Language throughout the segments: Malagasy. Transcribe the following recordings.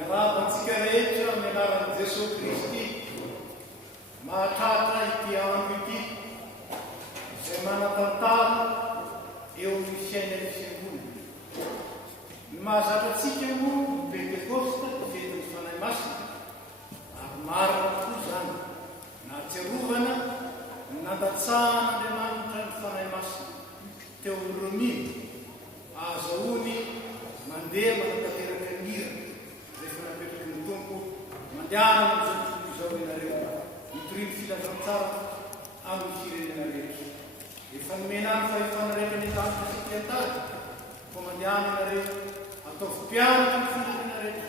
Miarabantsika rehetra amin'ny anaran'i Jesosy Kristy mahatratra ity andro ity izay manatantara eo amin'ny fiainan'ny fiangonana. Ny mahazatra antsika moa ny Pentekosta fetin'ny fanahy masina ary marina tokoa izany na atsiarovana ny nandatsahana Andriamanitra ny fanahy masina teo amin'ny Romia azahoany mandeha manatanteraka ny hira rehefa napetraky ny Tompo mandehanana amin'izao izao ianareo mitoriny filazantsara amin'ny firenena rehetra. Efa nomena ny fahefana rehetra ny tanitra sikiantary fa mandehana ianareo ataovy mpianatra ny firenena rehetra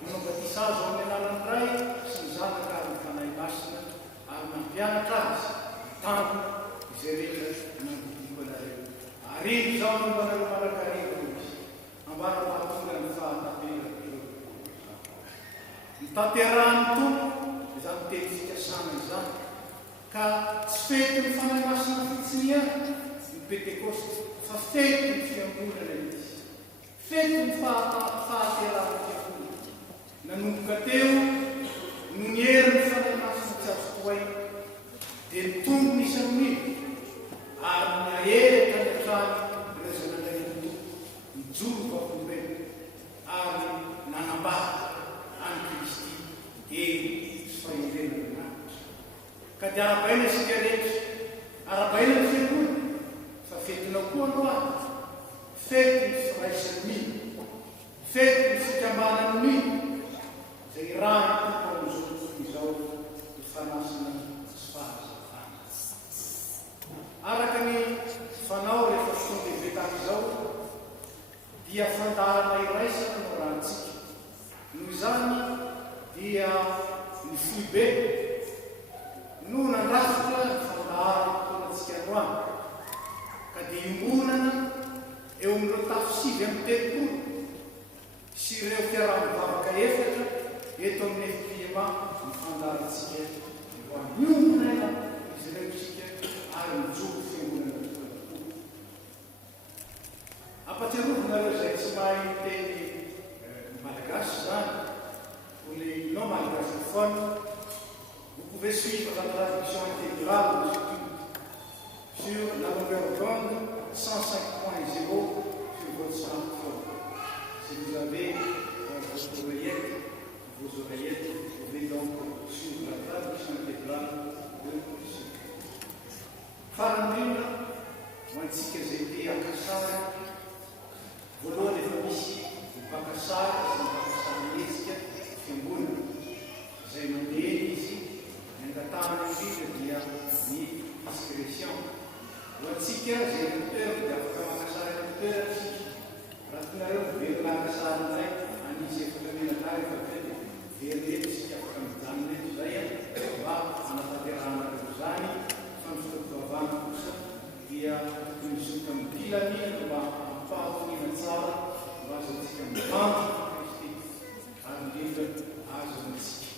manao batisa azo amin'ny alalan'ny Ray sy ny zanaka ary ny fanahy masina ary mampianatra azy tanjona izay rehetra nandidiko anareo. Arivo izao nombanareo marakarivo izy ambara mahatonga ny fahatapera mitanterahany Tompo izany teny fikasana izany ka tsy fety ny fanahy masina fotsiny ihany ny Pentekosta fa fety ny fiangonana izy, fety ny fahaterahany fiangonana nanomboka teo no ny herin'ny fanahy masina tsy azo toay dia ny tombony isan'ny ary naheraka ny hatrany ireo zanakay ny Tompo nijoro vaolombelona ary nanambady any Kristy eny sy fahendrenana ka dia arabaina isika rehetra, arabaina ny fiangonana fa fetinao koa androany, fety ny firaisan'ny mino, fety ny fikambanan'ny mino izay raha ny Tompo amin'izao izao ifanasana sy fahazavana. Araka ny fanao rehefa fotoana lehibe tahaka izao dia fandarana iraisana no rahantsika. Noho izany dia ny foibe no nandrafitra ny fandaharana fotoanantsika androany ka dia iombonana eo amin'ireo tafosivy amin'ny telopolo sy ireo fiaraha-mivavaka efatra eto amin'ny FPMA ny fandarantsika androany. Miombona izy ireo isika ary mijoro fiangonana tokoa. Ampatsiarovana izay tsy mahay teny malagasy zany pour les non malagasophones. Vous pouvez suivre la traduction intégrale de ce culte sur la longueur d'onde 105.0 sur votre smartphone. Si vous avez votre oreillette, vos oreillettes, vous pouvez donc suivre la traduction intégrale de ce culte. Farandrina, mantsika zay te akasara, voalohany efa misy mpakasara sy mpakasara mihetsika fiangonana izay mandeha izy angatahana indrindra dia ny discrétion. Ho antsika zay lecteur dia afaka makasara lecteur sika raha tonareo miverina akasara indray anisy efatra menatary efa vety veryreto sika afaka mijanona eto zay mba anatanteranareo zany fa ny fitokavavana kosa dia mizoka mipilamina mba ampahatonina tsara mba azatsika mitanty Kristy ary indrindra azontsika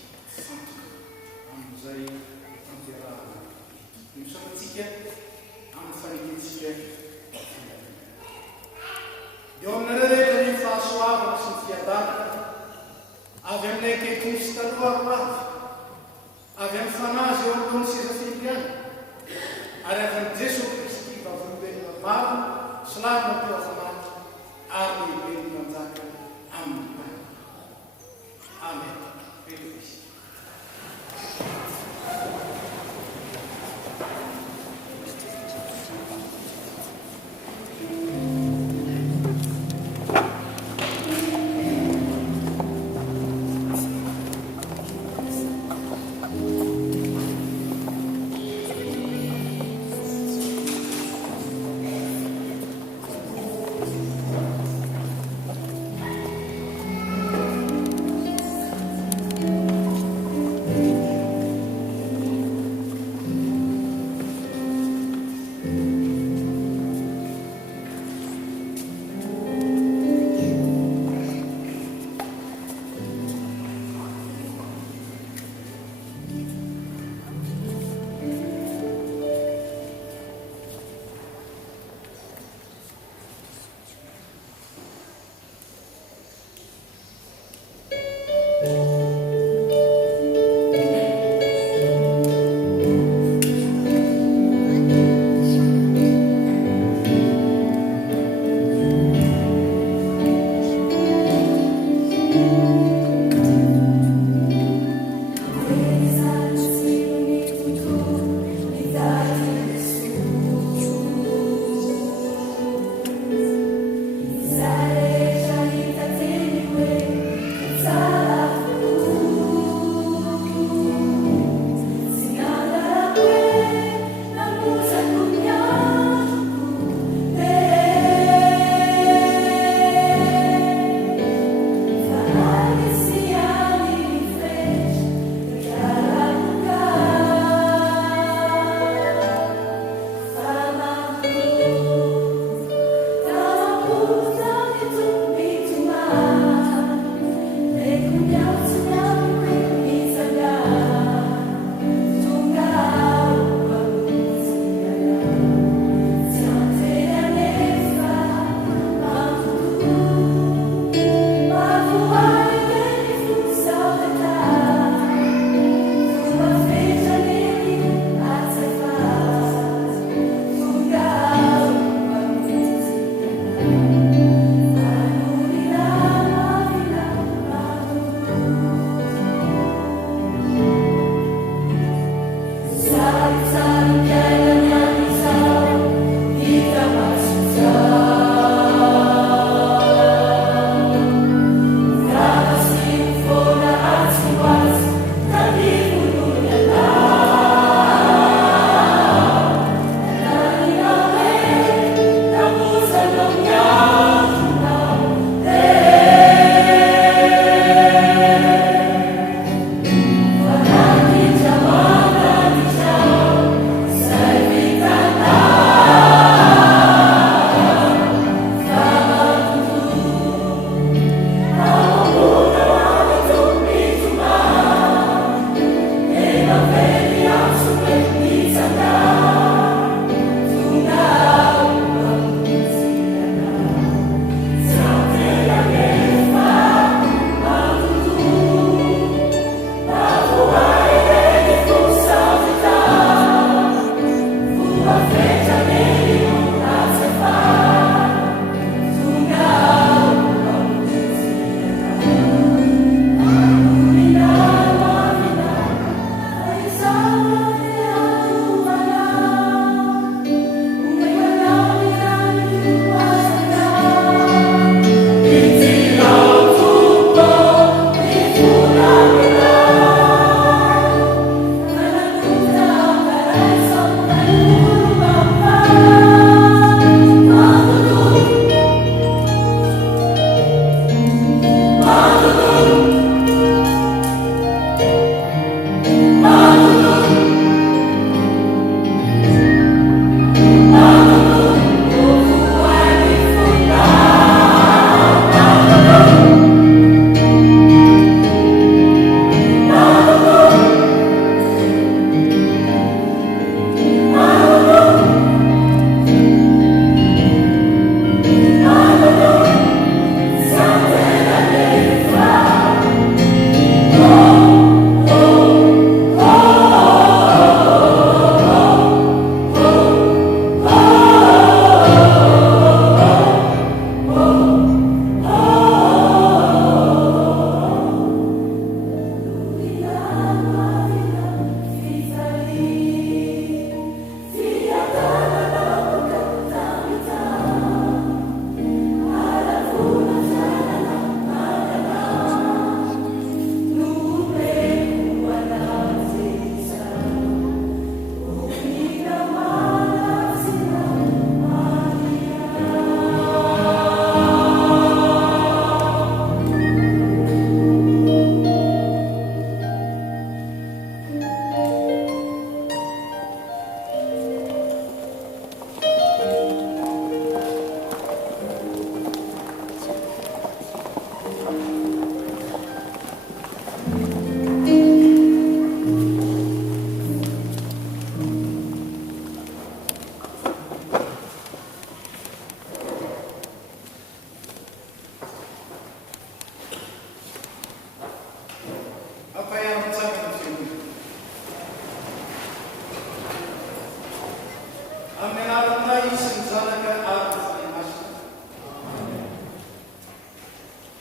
fantoka amin'izay tanterahana. Misaotsika amin'ny faneketsika dia aminareo rehetra ny fahasoavana sy ny fiadanana avy amin'ny ankehitriny sy taloha avy amin'ny fanazy eo amin'irony seza filiana ary avy amin'ny Jesosy Kristy vavolombelona maro sy lary mampiavanaty ary lehibe ny manjaka amin'ny Mpany. Amen. Kristy.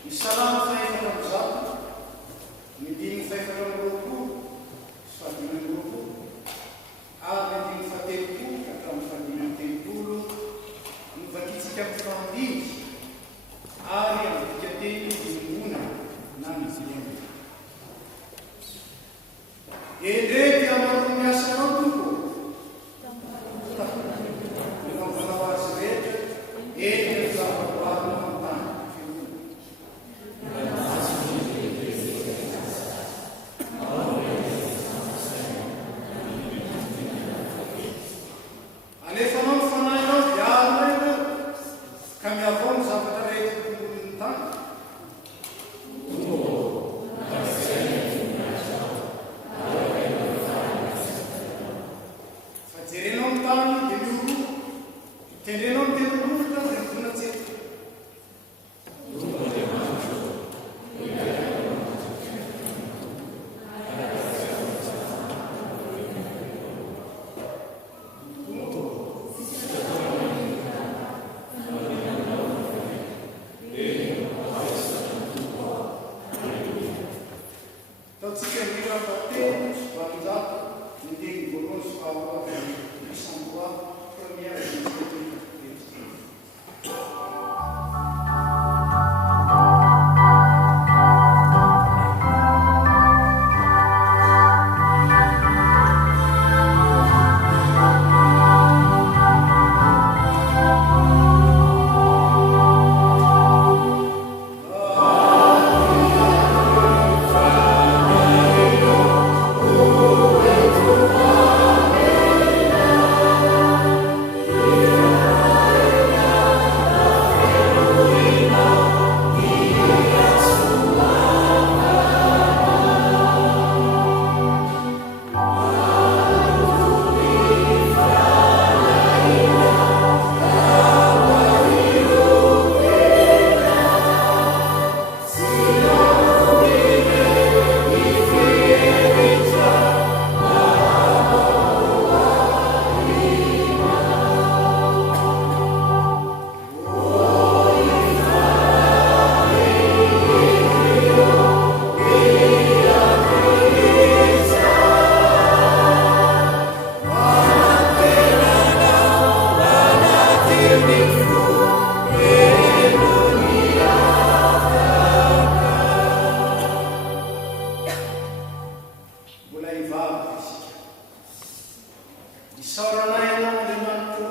Salamo faefatra midiny faefatra fadimandroapolo ary andiny fatelopolo hatramin'ny fadimatelopolo novakitsika amin'ny fandiny ary amidika teny dingona na mivilena endrety amarony miasanao tompo manao azy rehetra eny zavaboarina mantany alefanao ny fanahinao diarina io ka miavao ny zavatra rehetra tongolony tany fa jerenao ny tany dia mioro tendrenao ny tenorovotra dia mivonatsety taotsika mira fatelo valonjato mindiny voalohany sy faharoa isamboa première isaoranay anao Andriamanitra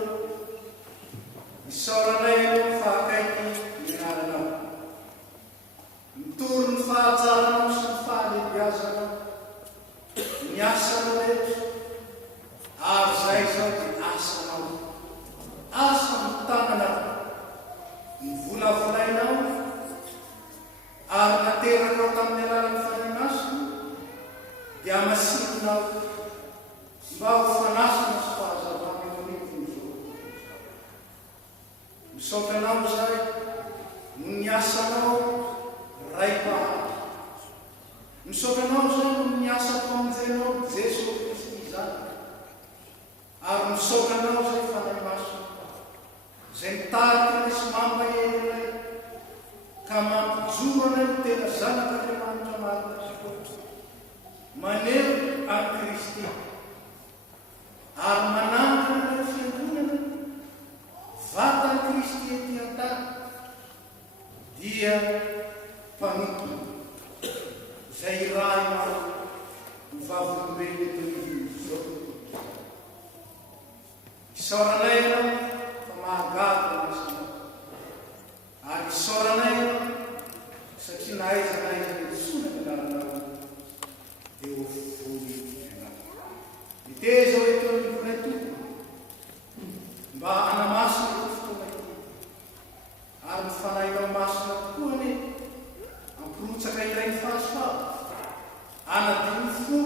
isaoranay anao fahakaiky mianaranao mitory ny fahatsaranao sy ny fahalebiazanao ny asanao rehetra ary zay zao dia asanao asa mitananao ny volavolainao ary nateranao tamin'ny alalan'ny fanamasina dia masikinao mba ho fanasina sy fahazavana manintonyzao misotranao zay no ny asanao ray-pahady misotranao zay no ny asa famonjenao Jesosy Kristy zany ary misotranao zay fanahy masina zay mitariky sy mampahery ka mampijoro anay no tena zanak'Andriamanitra marina maneho any Kristy ary manangana ny fiangonana vatany Kristy ety an-tany dia mpanompona izay irahinao ny vavolombelona eto izao isaoranay ianao fa mahagaga masinao ary isaoranay ianao satria nahaizanay izay sona ny laranao dia ho foly iteza hoe tony vonay tompo mba anamasina io fotoana ity ary mifanahinao masina tokoa ane amporotsaka iray ny fahasoava anadiny fo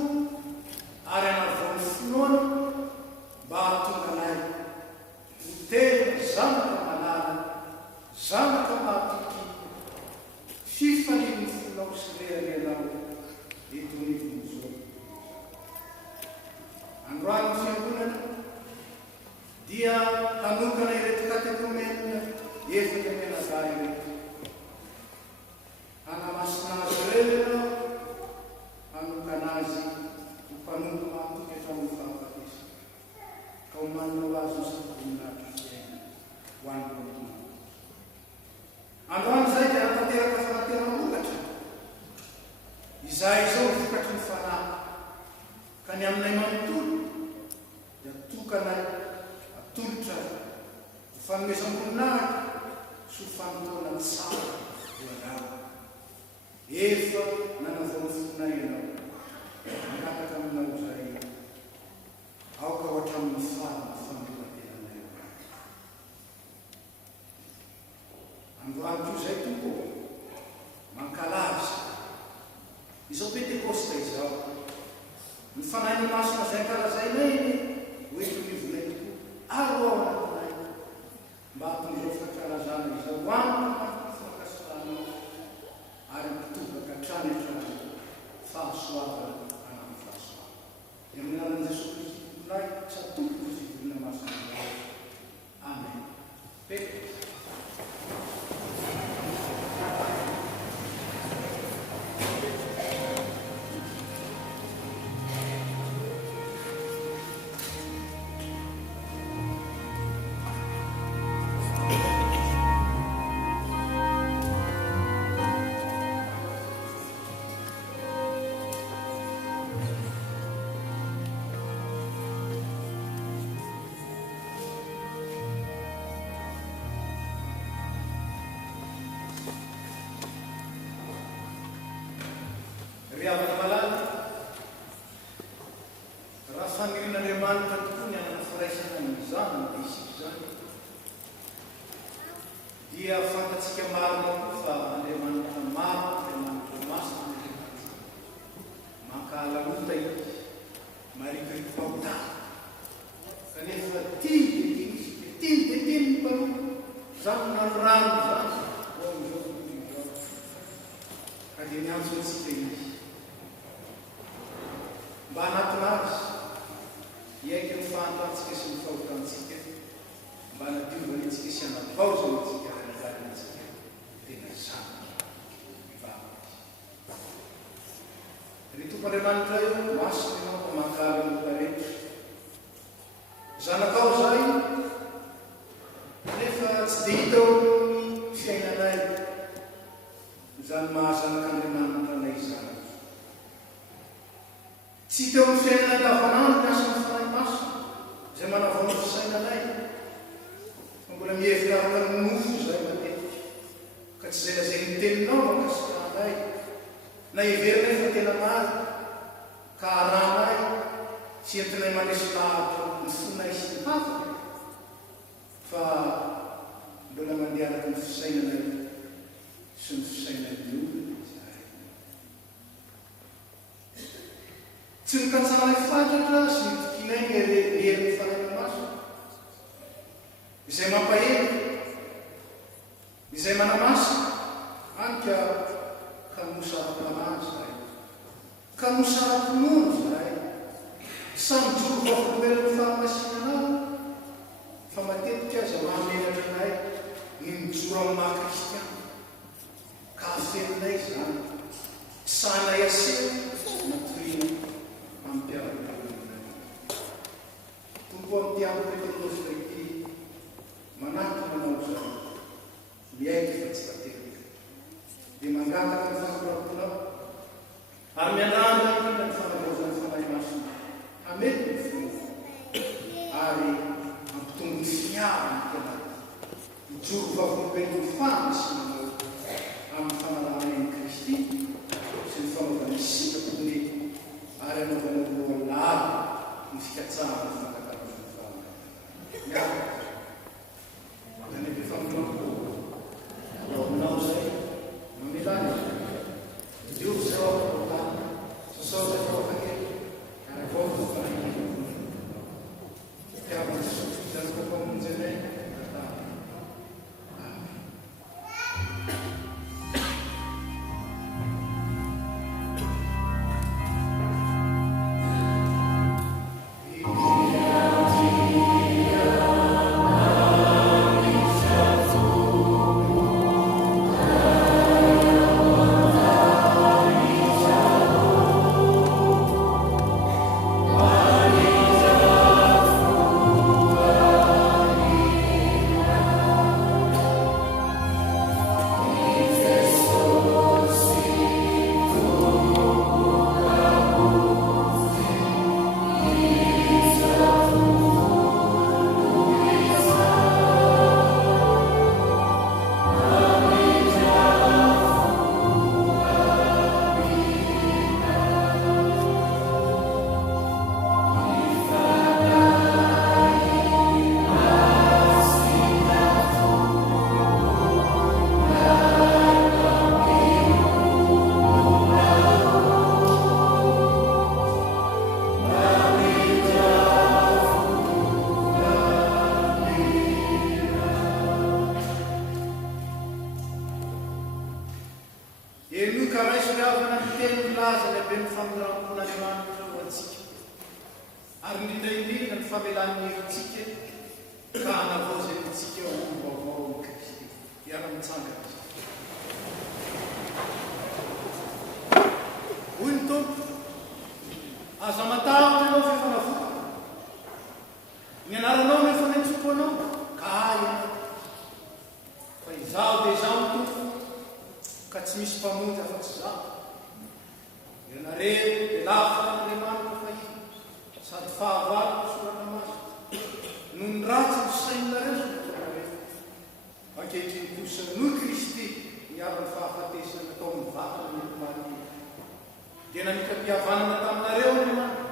ary anavony finoana mba hatonga anay ho tena zanaka malala zanaka mahatiky fifalian'ny fonao sy rehanyanao etony vonizao androany fiangonana efa nanazao fonay ianao mangataka aminao zay aoka ohatramin'ny farana fampirantenanay androany ko zay toko mankalaza izao pentekosta izao ny fanainy masina zay karazainay oetonivonay toko aro ao anatinay mba aton'izao fankalazana izao hoanina fakasitanao ary mitobaka trany trany fahasoavana anamin'ny fahasoavana amin'ny anaran'i Jesosy Kristy tomponay satompoko ny fivorina masina izao. Amen. Riavana malala raha famirin'Andriamanitra tokoa ny anana firaisana izany dia isika zany dia fantatsika marina koa fa Andriamanitra maro, Andriamanitra masina, mankahalalota izy, marikiriki-pahotana kanefa tia dia tia izy, dia tia ny mparoa zany nanorano zany ka dia miantso antsika izy mba anatinazy hiaiky ny fahantantsika sy ny fahotantsika mba nadiovany antsika sy anavaozany antsika ranazany antsika tena zany mivavaky ry tompoandriamanitra io masina ianao fa mankala oloka rehetra zanakao zay nefa tsy dia hita eo amin'ny fiainanay zany mahazanak'Andriamanitra nay zany tsy teo amin'ny fiainanay davanandro ny asan'ny fanahy masina zay manavaona fisainanay fa mbola mihevitra araka ny nofo zay matetika ka tsy zay lazay ny teninao makasikanay na iverinay fa tena mary ka aranay sy entinay manesy lahatra ny fonay sy ny hafa fa mbola mandeha araka ny fisainanay sy ny fisainay olona tsy mikatsanay fatratra sy mitokinay ny herin'ny fanahy masina izay mampahely izay manamasina anka ka mosarampanazy zay ka mosaram-ponono zay samy joro vavolomelo fahamasinanao fa matetika aza mahamenatra anay ny mijoro amin'ny maha-kristiana ka afeninay zany sanay aseo natorina Tumpo ang tiyago na ito sa iti manatang na mga liay at sa iti di manggata ka sa pula armianan natin ang sanagawasan sa may masin amin ari ang tunggu siya ang jurva kung penufang ang pangalangan ng Kristi sinfang manisip at kundi ari mo ganun mfikatsana tunakatakufahamu ya nanibifahamu kwa unauza mamilani juu sawa kwa sasa kwa kile anakofu kwa kama sisi kwa mzee dia mioka raiso riavana ny teny milaza lehibe ny famirapon'andriamanitra ho antsika ary indrindraindrindra ny famelan'ny herintsika ka hanavaozanitsika vaovao ny Kristy iara-mitsanga hoy ny tompo aza matahotra ianao fifanavoka ny anaranao nefa nantsoko anao ka ianao fa izaho dia izaho ny tompo ka tsy misy mpamonjy afa-tsy zaho ianareo dia lafan'andriamanitra fa iny sady fahavaroko sorana maso no ny ratsy ny sainareo sonareo ankehitriny kosa noho Kristy miaro-ny fahafatesana atao mivakana ny marina dia namika-pihavanana taminareo andriamanitra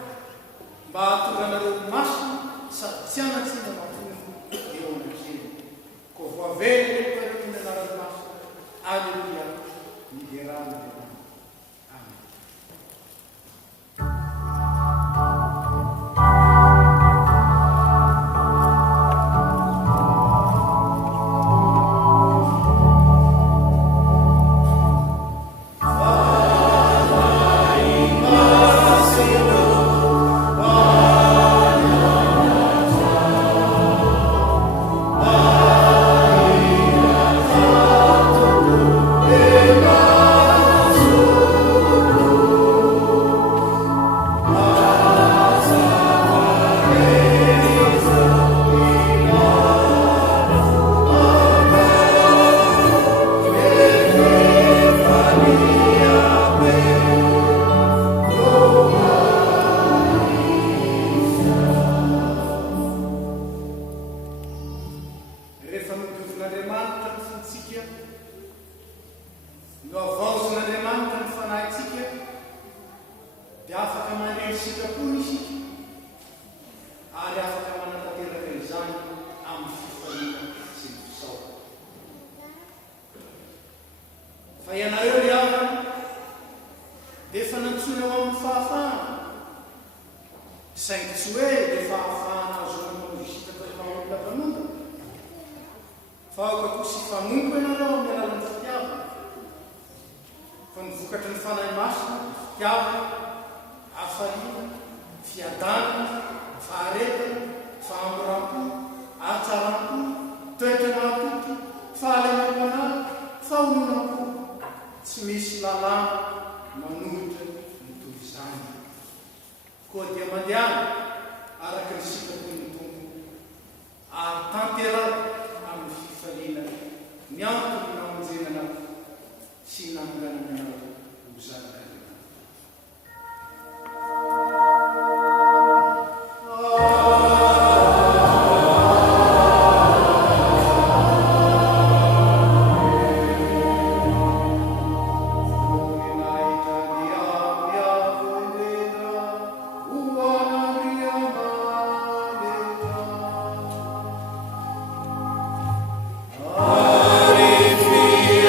mba hahatonganareo masina sady tsy anatsina matombo eo anan-kely ko voavely lepareo ny anarany masina aleluia niderana amen.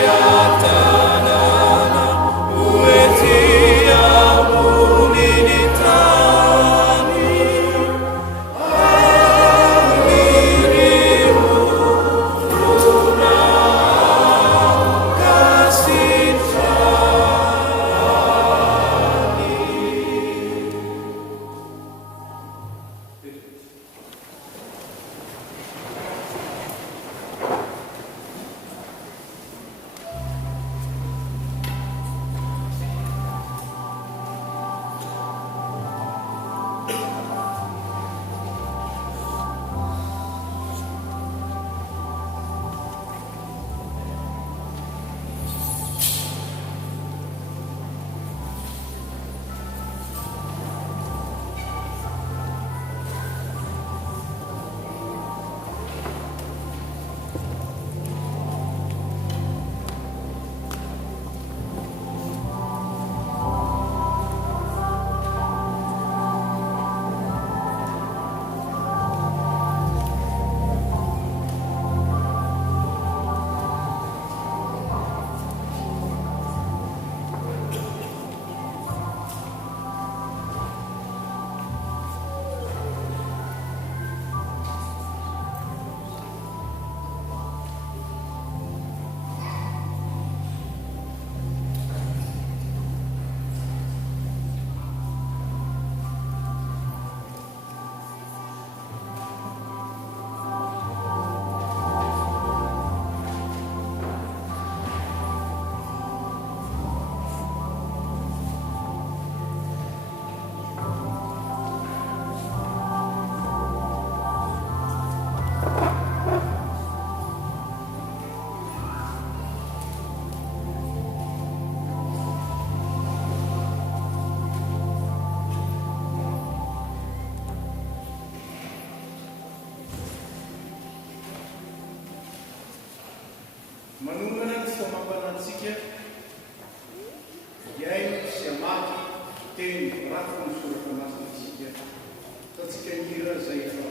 Arifiatana manombana ny famampanantsika iaino sy amaky teny rafa ny soratra masinatsika tatsika nira zay fa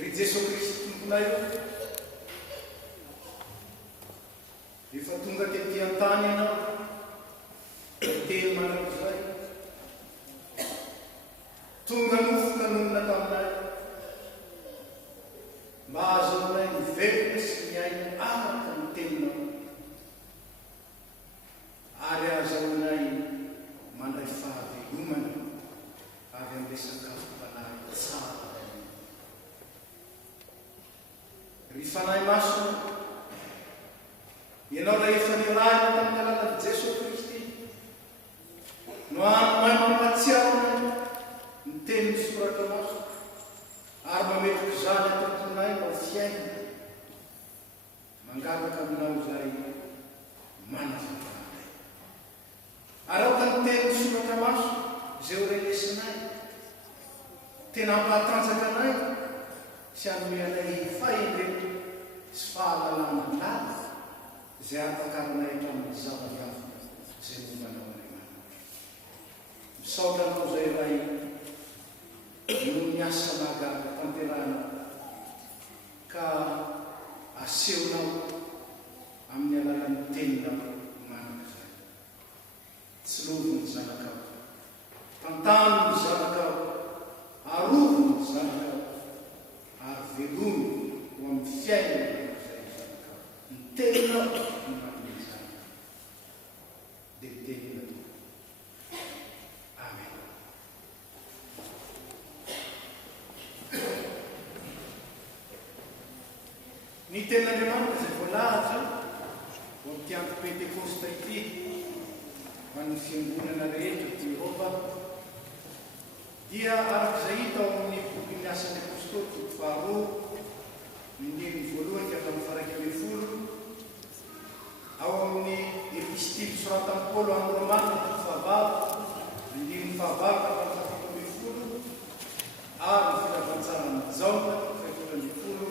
ry Jesosy Kristy tomponay efa tonga tetỳ an-tany ianao teny manak'izay tonga nofoka nonona taminay mba azonay mivelona sy miaina araka ny teninao ary azaonay mandray fahavelomana avy amin'ny sakafo mpanary tsara ry fanahy masona ianao la efa nirahina tamin'ny alalan'i Jesosy Kristy no anomahy mampatsiarona ny tenin'ny soratra masona ary mametraka izany atontonay mba fiaina mangataka aminao izay manazavana ary aoka ny tenin'ny soratra masona izay ho renesinay tena ampahatanjaka anay sy anomeanay fahendreny sy fahalalana lava izay apakarinay hatramin'ny zava-gafa izay mombanao Andriamanitra. Misaotra anao izay ray no miasa mahagaga tanterana ka asehonao amin'ny alalan'ny teninao manak'izay. Tsy lovy ny zanakao, tantany ny zanakao, arovo ny zanakao, ary velomy ho amin'ny fiainana izay zanakao. Ny teninao no manome izany. Dia ny tenina tokoa. Amen. Ny tenin'Andriamanitra izay voalahatra ho amin'ity andro Pentekosta ity ho an'ny fiangonana rehetra ty Eropa dia arak'izay hita ao amin'ny boky ny asan'ny apôstôly toko faharoa mindimy voalohany ka hatramin'ny faraiky ambin'ny folo ao amin'ny epistily soratan'i Paolo amin'ny Romana toko fahavalo mindimy fahavalo ka hatramin'ny fafito ambin'ny folo ary ny filavantsarany Jaona faifolo ambin'ny folo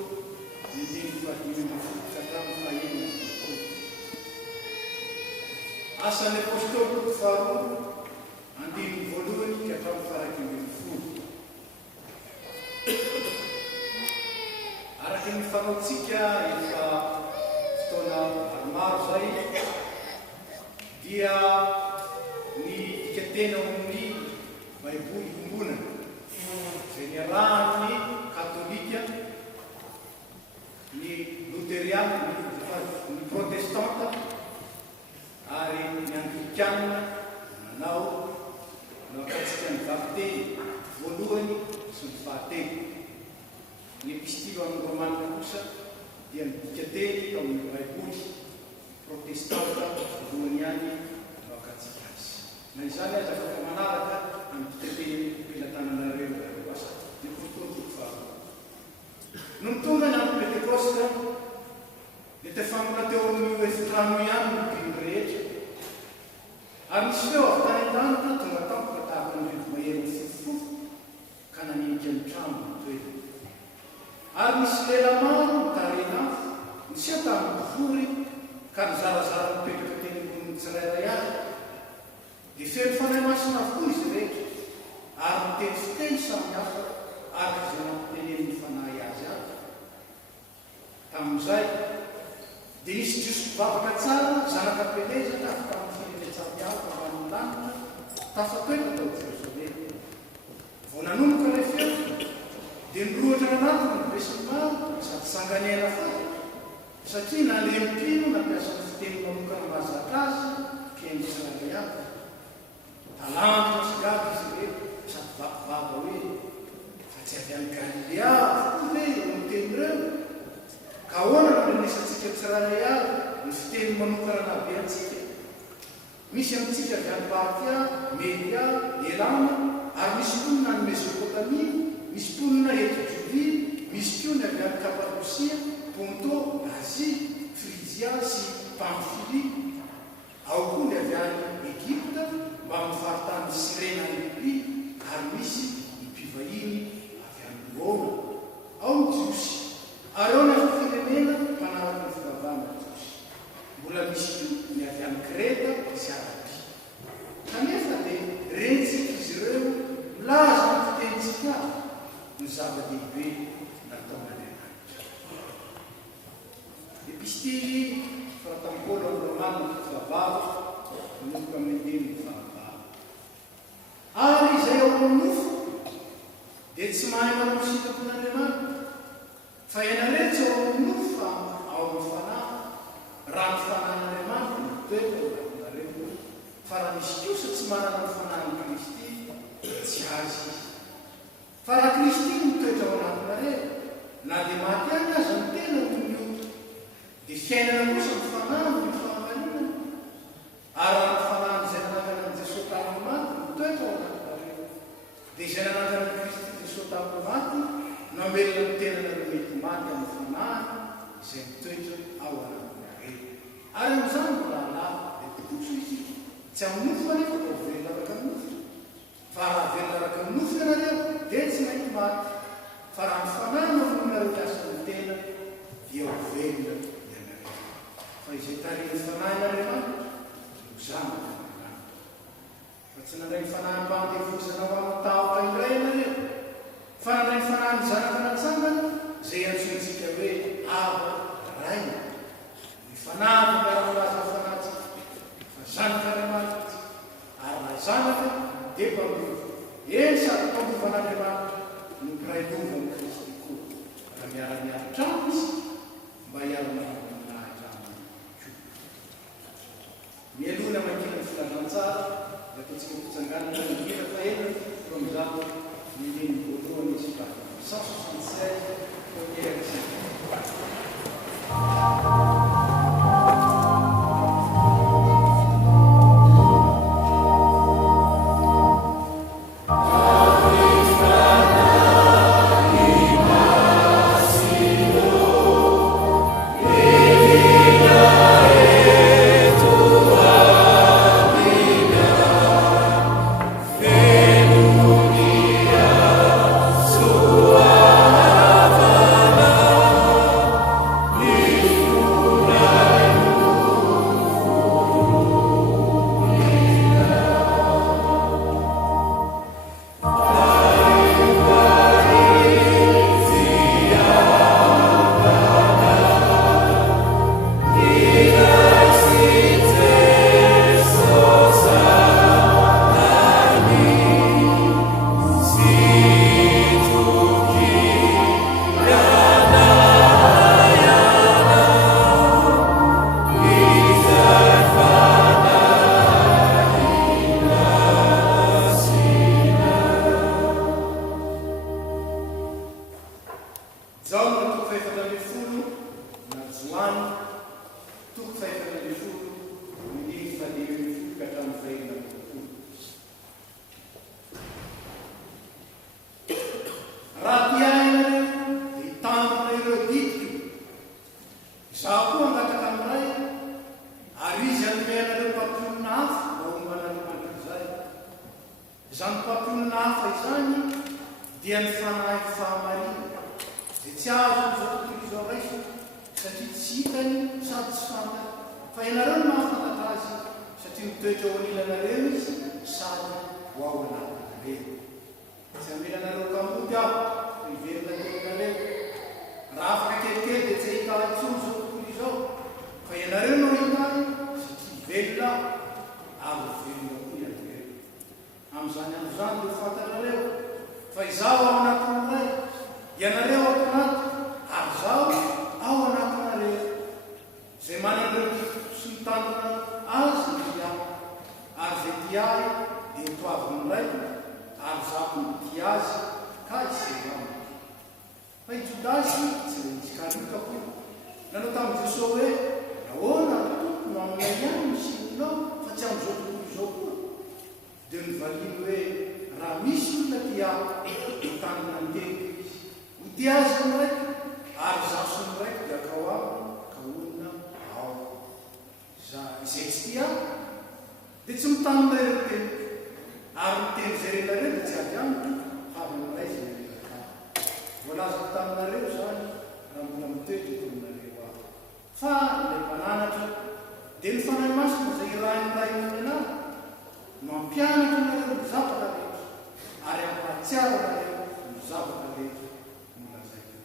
mindimy fahadimy ambin'ny folo ka hatramin'ny fahaenina ambin'ny folo. Asan'ny apôstôly toko faharoa andimy voalohany ka hatramin'ny faraiky ambin'ny folo. Araky ny fanaontsika efa fotoana maromaro zay dia ny dikatena amin'ny baiboly hombonana izay niarahany katolika, ny luteriana, ny protestanta ary ny anglikana nanao akatsika ny vaviteny voalohany sy ny fahateny. Ny epistilo amin'ny Romanina kosa dia midika teny ao amin'ny baiboly protestanta voalohany ihany no akatsika azy. Na izany azy afaka manaraka amin'ny dikateny mpilatananareo asa ny apôstôly toko faharoa. No nitonga ny andro pentekosta dia tefamina teo amin'ny efitrano ihany ny mpino rehetra ary misy feo avy tany an-danitra tonga tampoka tahaka ny rivo mahery ny fofofofo ka nanenika ny trano toerana. Ary misy lela maro mitarena afo misy eo tamin'ny mpivory ka nizarazara mipetraka teny ambony tsirairay azy dia feno fanahy masina avokoa izy rehetra ary miteny fiteny samihafa araka izay nampitenen'ny fanahy azy azy. Tamin'izay dia nisy jiosy vavaka tsara zanaka pelezaka afaka amin'ny firenetsamihafa ambany lanitra tafatoetra tao Jerosalema. Vao nanomboka ilay feo dia nirohatra anatiny ny besiny maro sady sanganena foana satria na le mpino nampiasa ny fiteny manokana mahazaka azy mpiaino tsirairay avy. Talantona sy gaga izy rehetra sady vavava hoe fa tsy avy any Galilea avokoa ve eo amin'ny teny ireo ka ahoana no renesantsika tsirairay avy ny fiteny manokana nabeantsika. Misy amintsika avy any Partia, Media, Elama ary misy mponina any Mesopotamia, misy mponina eto Judea, misy mponina avy any Kapadosia, Ponto, Asia, Frigia sy Pamfilia. Ao koa ny avy any Egypta mba amin'ny faritany Sirena Libia ary misy ny mpivahiny avy any Roma. Ao ny Jiosy ary ao ny amin'ny firenena mpanaraka ny fivavahana Jiosy. Mbola misy koa ny avy any Kreta sy Arabia. Kanefa dia rentsika izy ireo milaza ny fitenitsika ny zava-dehibe nataon'Andriamanitra. Epistily faratan'i Paolo amin'ny Romanina toko fahavalo manomboka amin'ny andininy fahavalo. Ary izay ao amin'ny nofo dia tsy mahay manao sitrapon'Andriamanitra fa ena rehetra ao amin'ny nofo fa ao amin'ny fanahy raha ny fanahin'Andriamanitra no toetra ao anatinareo. Fa raha misy kosa tsy manana ny fanahin'i Kristy tsy azy izy. Fa raha Kristy no toetra ao anatinareo na dia maty any aza ny tena no mioto dia fiainana kosa ny fanahy ny fahamanina ary raha ny fanahy izay nanangana ny Jesosy tamin'ny maty no toetra ao anatinareo dia izay nanangana ny Kristy Jesosy tamin'ny maty namelona ny tenanareo mety maty amin'ny fanahy izay mitoetra ao anatinareo. Ary amin'izany no rahalava dia tokotso izy tsy amin'ny nofo anefa fa velona araka amin'ny nofo. Fa raha velona araka amin'ny nofo ianareo dia tsy maintsy maty. Fa raha ny fanahy namonareo kasan'ny tena dia ho velona ianareo. Fa izay tariny fanahy n'Andriamanitra no zanaka n'Andriamanitra. Fa tsy nandray ny fanahy mpandevoizana ho amin'ny tahoka iray ianareo fa nandray ny fanahy ny zanaka natsangana izay antsontsika hoe ava raina. Ny fanahy miara-malaza fanantsika fa zanaka Andriamanitra ary na zanaka dia mpamboly. Eny sady mpambofan'Andriamanitra no mpiray lova amin'ny Kristy koa. Raha miara-miaritra aminy izy mba hiara-miaritra aminahitra aminy koa. Mielona makina ny filazantsara dia ataontsika fitsanganana ny hira fahelana eo amin'izany ny andininy voalohany izy ka 176 première Amen. Zao na toko faefatra ambin'ny folo na joany toko faefatra ambin'ny folo milimy fadimy ambin'ny folo ka hatramin'ny fahelina ambin'ny folo. Raha tiaina dia hitandrona ireo ditiky. Izaho koa angataka amin'ray ary izy anomeanareo mpampiolona hafa mba hombanareo mandrakizay. Izany mpampiolona hafa izany dia ny fanahy fahamarina dia tsy azo izao tontolo izao raisy satria tsy hitany sady tsy fantany fa ianareo no mahafantatra azy satria mitoetra ao anilanareo izy sady ho ao anatinareo. Tsy amelanareo kamoty aho iverina teninareo. Raha afaka kelikely dia tsy hita intsony izao tontolo izao fa ianareo no hitany satria velona ary velona koa ianareo. Amin'izany amin'izany no fantanareo fa izaho ao anatin'ilay ianareo ao anaty ary izaho ao anatinareo. Izay mananareo sy mitandrina azy ny tia ary izay tia ahy dia toavin'ilay ary izaho koa tia azy ka iseranako. Fa i Jodasy tsy nitsikaroka koa nanao tamin'i Jesosy hoe ahoana ny tompoko no aminay ihany misinonao fa tsy amin'izao tontolo izao koa. Dia nivaliny hoe raha misy olona tia hitandrina mitenika izy ho tia azy ny raiky ary izaho sy ny raiky dia ka ho aminy ka olona ao. Izay tsy tia dia tsy mitandrina ireo tenika ary miteny izay renareo dia tsy ady aminy fa amin'ilay izay miezaka ahy. Voalazako taminareo izany raha mbola mitoetra tominareo aho. Fa ilay mpananatra dia ny fanahy masina izay irain'iray amin'anahy no ampianatra nareo ny zavatra rehetra ary ampahatsiaro nareo ny zavatra rehetra no lazaiko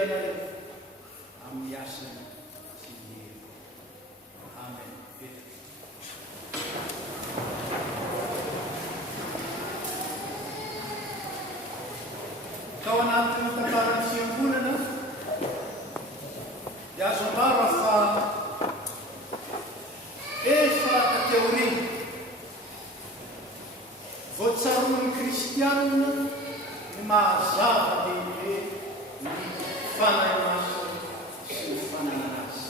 velana rehefa amin'ny asany sy ny heri. Amen. Tao anatin'ny tantarany fiangonana dia azo ambara fa efa kateorina voatsaroan'ny kristianina ny mahazava lehibe ny fanahy maso sy ny fananana azy.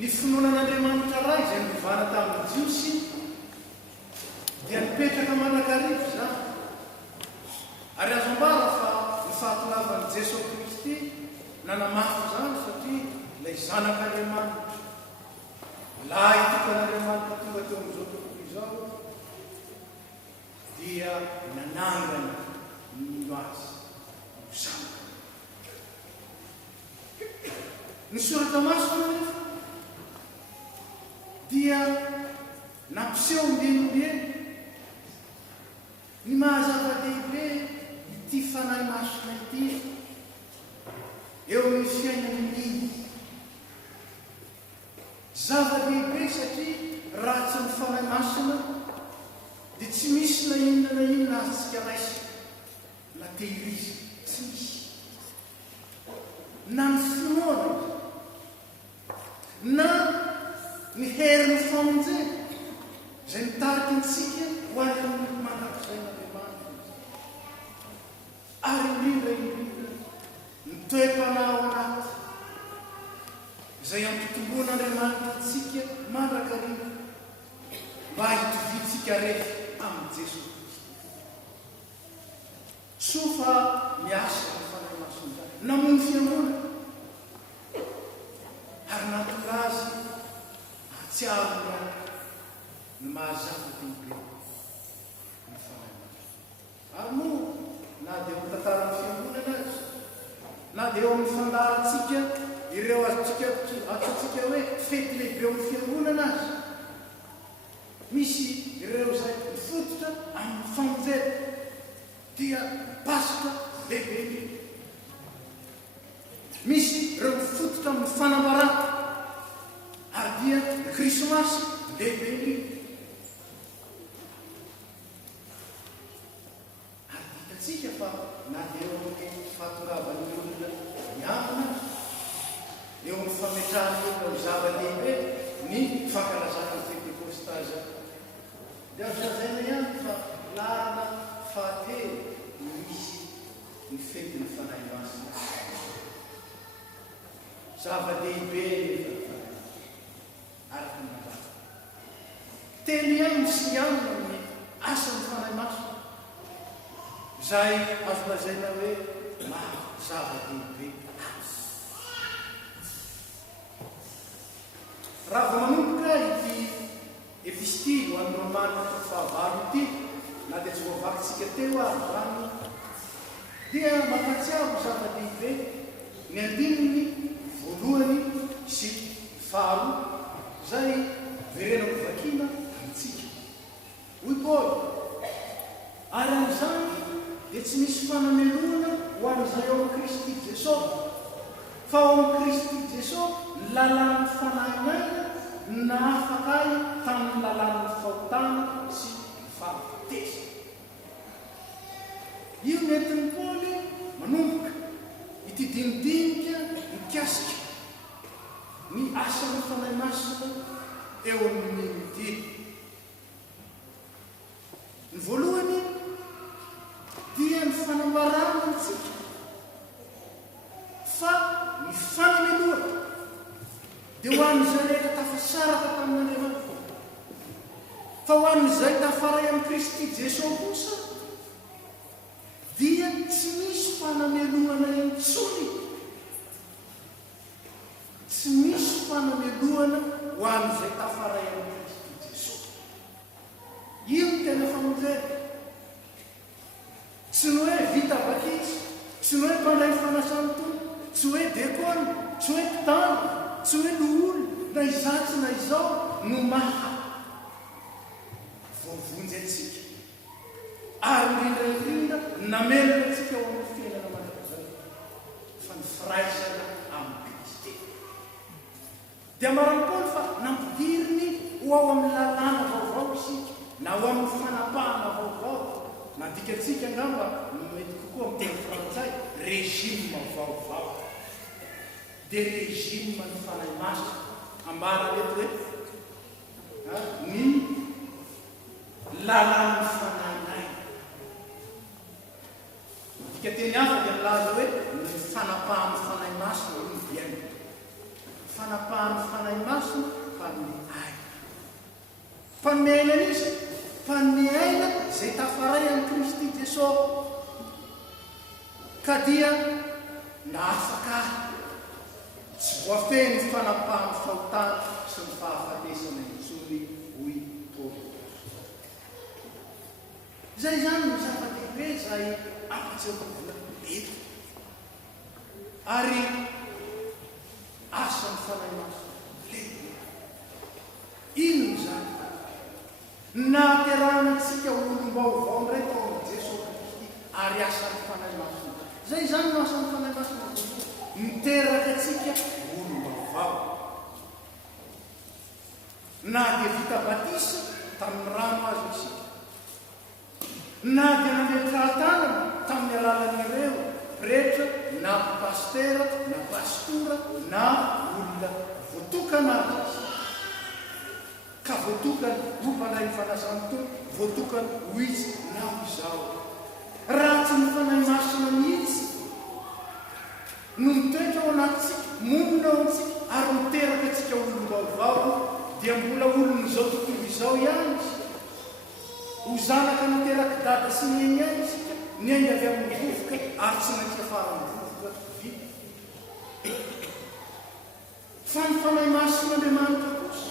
Ny finoanan'Andriamanitra ray izay mivana tamin'ny jiosy dia nipetraka manakarivo zany, ary azo ambara fa ny fahatolavan'i Jesosy Kristy nanamafy zany satria ilay zanak'Andriamanitra, lahy tokan'Andriamanitra tonga teo amin'izao tontolo izao dia nanangana nino azy ho zanaka. Ny soratra masina nefa dia nampiseho mbenombeno ny mahazava-dehibe ity fanahy masina ity eo amin'ny fiainan'ny izy. Zava-dehibe satria raha tsy ny fanahy masina dia tsy misy na inona azontsika raisina na tehirizy, tsy misy. Na ny finoana na ny herin'ny famonjena izay mitariky antsika ho any amin'ny mandrakizay ary indrindra ny toe-panao anaty izay ampitombon'Andriamanitra antsika mandrakariva mba hitovitsika rehefa amin'ny Jesosy Kristy. Soa fa miasa ny fanahy masina zany namono fiangonana ary natonga azy hatsiaro ny mahazava-dehibe ny fanahy masina. Ary moa na dia ho tantaran'ny fiangonana azy na dia eo amin'ny fandarantsika ireo atsotsika hoe fety lehibe eo amin'ny fiangonana azy, misy ireo izay mifototra amin'ny famonjena dia paska lehibe, misy ireo mifototra amin'ny fanambarana ary dia ny krismasy lehibe indrindra. Ary ditatsika fa na dia eo amin'ny fahatoravan'ny olona miambina, eo amin'ny fametrahany olona zava-dehibe ny fankalazana pentekôstaza dia azazaina ihany fa lalana fahatelo misy ny fetin'ny fanahy masina. Zava-dehibe araka ny mazava telo ihany misy ihany amin'ny asan'ny fanahy masina izay azo lazaina hoe zava-dehibe. Raha vao manomboka ity epistily ho an'ny Romanina fahavalo ity, na dia tsy voavakintsika teo zany dia mampatsiaro zava-dehibe ny andininy voalohany sy faharoa zay verena kovakina amintsika. Hoy Paul, ary amin'izany dia tsy misy fanamelona ho an'izay ao amin'ny Kristy Jesosy, fa ao amin'ny Kristy Jesosy ny lalàn'ny fanahinaina na afakay tamin'ny lalàn'ny fahotana sy fahafatesa. Io nentin'ny Paoly manomboka ity dinidinika mikasika ny asan'ny fanahy masina eo amin'ny ity. Ny voalohany dia ny fanambarana antsika fa ny fanameloana dia ho an'izay rehetra tafasaraka tamin'Andriamanitra, fa ho an'izay tafaray amin'ny Kristy Jesosy kosa dia tsy misy fanameloana intsony, tsy misy fanameloana ho an'izay tafaray amin'ny Kristy Jesosy. Io ny tena famonjena, tsy ny hoe vita vakitsy, tsy ny hoe mpandray fanasany tompony, tsy hoe dekona, tsy hoe mpitana, tsy hoe loolo na izatsy na izao no maha voavonjy antsika, ary indrindra namelona antsika ao amin'ny fiainana manaka zay fa ny firaisana amin'ny Kristy. Dia marany Paoly fa nampiriny ho ao amin'ny lalàna vaovao isika, na ho amin'ny fanapahana vaovao, na dikatsika angamba mety kokoa amin'ny teny frantsay régime vaovao. Dia régime ny fanahy masina ambara eto hoe ny lalàna fanahinay. Dika teny hafa dia milaza hoe ny fanapahan'ny fanahy masina io ny viany. Fanapahan'ny fanahy masina fanome aina. Fanome aina izy, fanome aina izay tafaray amin'ny Kristy Jesosy. Ka dia na afaka tsy voafeny fanapahan'ny fahotana sy ny fahafatesana intsony hoy Paoly. Zay zany ny zava-dehibe zay ampitseovana eto. Ary asan'ny fanahy masina lehibe. Ino zany? Nahaterahanatsika olom-baovao ndray tao amin'ny Jesosy Kristy ary asan'ny fanahy masina. Zay zany no asan'ny fanahy masina miteraka atsika olom-baovao. Na dia vita batisa tamin'ny rano azy isika, na dia nametra tanana tamin'ny alalan'ireo pretra, na pastera, na pastora, na olona voatokana azy. Ka voatokana ho fanahy fanasany toy, voatokana ho izy na ho izao. Raha tsy ny fanahy masina mihitsy no mitoetra ao anatitsika, monina ao antsika ary miteraka atsika olom-baovao, dia mbola olon'izao tontolo izao ihany isika. Ho zanaka niteraka dada sy ny ihany isika, ny ainy avy amin'ny vovoka ary tsy maintsy afara amin'ny vovoka vita. Fa ny fanahy masin'Andriamanitra kosa,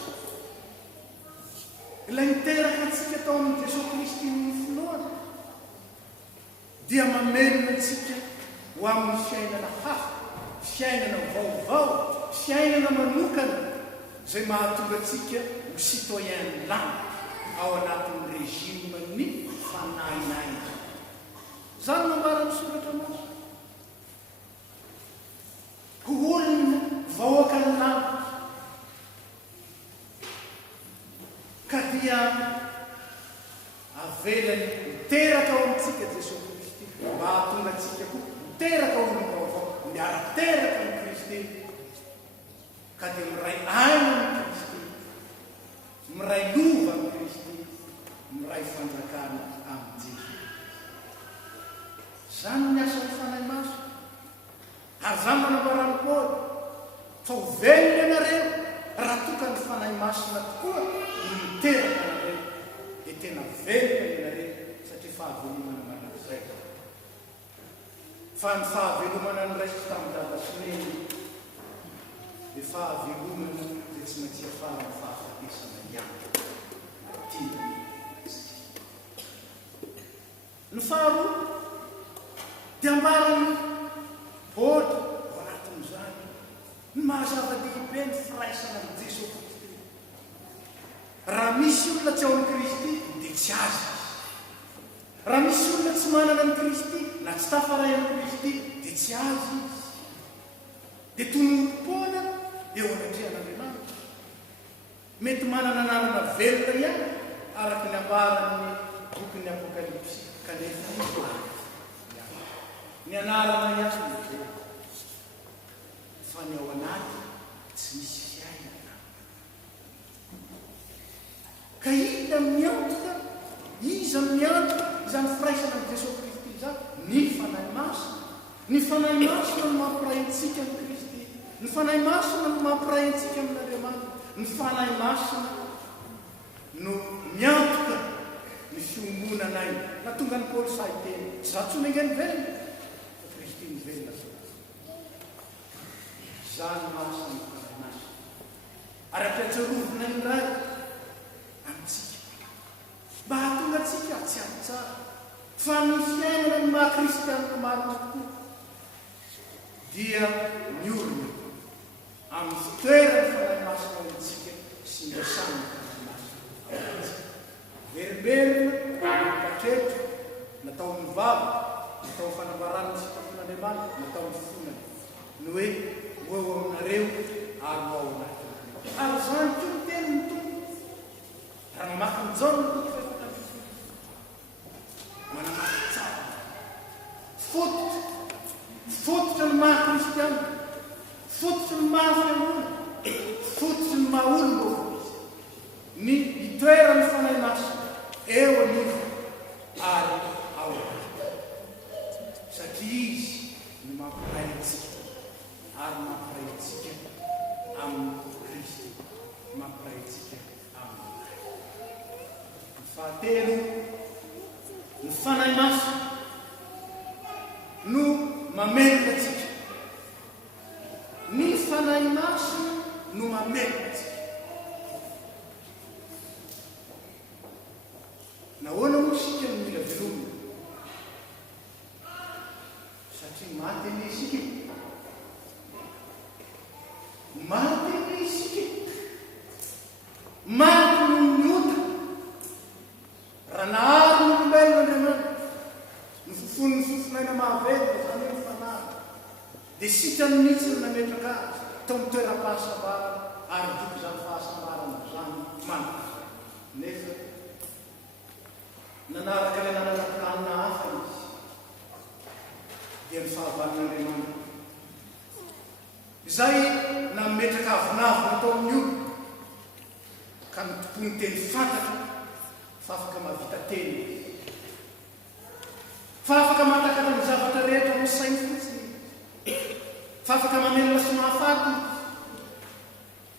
ilay miteraka atsika tao amin'ny Jesosy Kristy ny finoana, dia mamelona atsika ho amin'ny fiainana hafa, fiainana vaovao, fiainana manokana izay mahatonga atsika ho citoyen lany ao anatin'ny régime ny fanahinahina. Zany mambara misoratra maso. Ho olona vahoaka ny lany. Ka dia avelany miteraka ao amintsika Jesosy Kristy, mba hahatonga atsika koa miteraka olom-baovao, miara-teraka amin'ny Kristy. Ka dia miray aina amin'ny Kristy, miray lova amin'ny Kristy, miray fanjakana amin'ny Jesosy. Zany ny asan'ny fanahy maso. Ary zany manambarany Paoly fa ho velona ianareo raha tokany fanahy masina tokoa no miteraka anareo, dia tena velona ianareo satria fahavelomana manak'izay. Fa ny fahavelomana ny raisy tamin'ny dada Soleny dia fahavelomana dia tsy maintsy afara ny fahafatesana ihany. Ny faharoa dia ambarany Paoly ao anatin'izany ny mahazava-dehibe ny firaisana amin'ny Jesosy Kristy. Raha misy olona tsy ao amin'ny Kristy dia tsy azy. Raha misy olona tsy manana ny Kristy na tsy tafaray amin'ny Kristy dia tsy azy izy. Dia tononom-poana eo anatrehan'Andriamanitra. Mety manana anarana velona ihany araka ny ambaran'ny bokin'ny Apokalipsy, kanefa ny anarana ihany fa ny ao anaty tsy misy fiainana. Ka iza miantoka, iza miantoka izany firaisana amin'ny Jesosy Kristy izany? Ny fanahy masina. Ny fanahy masina no mampiray antsika amin'ny Kristy. Ny fanahy masina no mampiray antsika amin'Andriamanitra. Ny fanahy masina no miantoka ny fiombonanay. Nahatonga ny Paoly sahiteny, tsy zatsony angeny velona, fa Kristy ny velona zao. Zany masina ny fanahy masina. Ary ampiatsarovina indray amintsika, mba hahatonga atsika tsy ampy tsara fa ny fiainana ny maha-kristianina marina tokoa dia miorina amin'ny fitoerany fanahy masina amintsika sy miasana ny fanahy masina amintsika. Veriberina, patrehitra, nataon'ny vava atao fanambarana sy tafon'Andriamanitra natao mifonana ny hoe eo aminareo ary ao anatiny. Ary zany koa ny teniny tompo raha mamaky an'izao no tompo manamaky tsara fototra ny maha kristiana, fototra ny maha fiangonana, fototra ny maha olombo ny itoerany fanahy masina eo anivo ary ao satria izy no mampiray antsika ary mampiray antsika amin'ny Kristy, mampiray antsika amin'ny ny fahatelo ny fanahy masina no mamelona antsika, ny fanahy masina no mamelona antsika. Nahoana moa isika no mila velomina? Satria maty anie isika, maty anie isika, maty no miota raha nahary n'olombelona Andriamanitra ny fofon'ny fofinaina mahavelona zany hoe fanahy dia sitany mihitsy no nametraka azy tao amin'ny toeram-pahasambarana ary diko zany fahasambarana zany manana nefa nanaraka ilay nananam-pilanina hafa izy dia ny fahavalon'Andriamanitra izay nametraka avinavina tao amin'ny olo ka ny tompony teny fantatra fa afaka mahavita teny, fa afaka matakana ny zavatra rehetra amin'ny sainy fotsiny, fa afaka mamelona sy mahafaty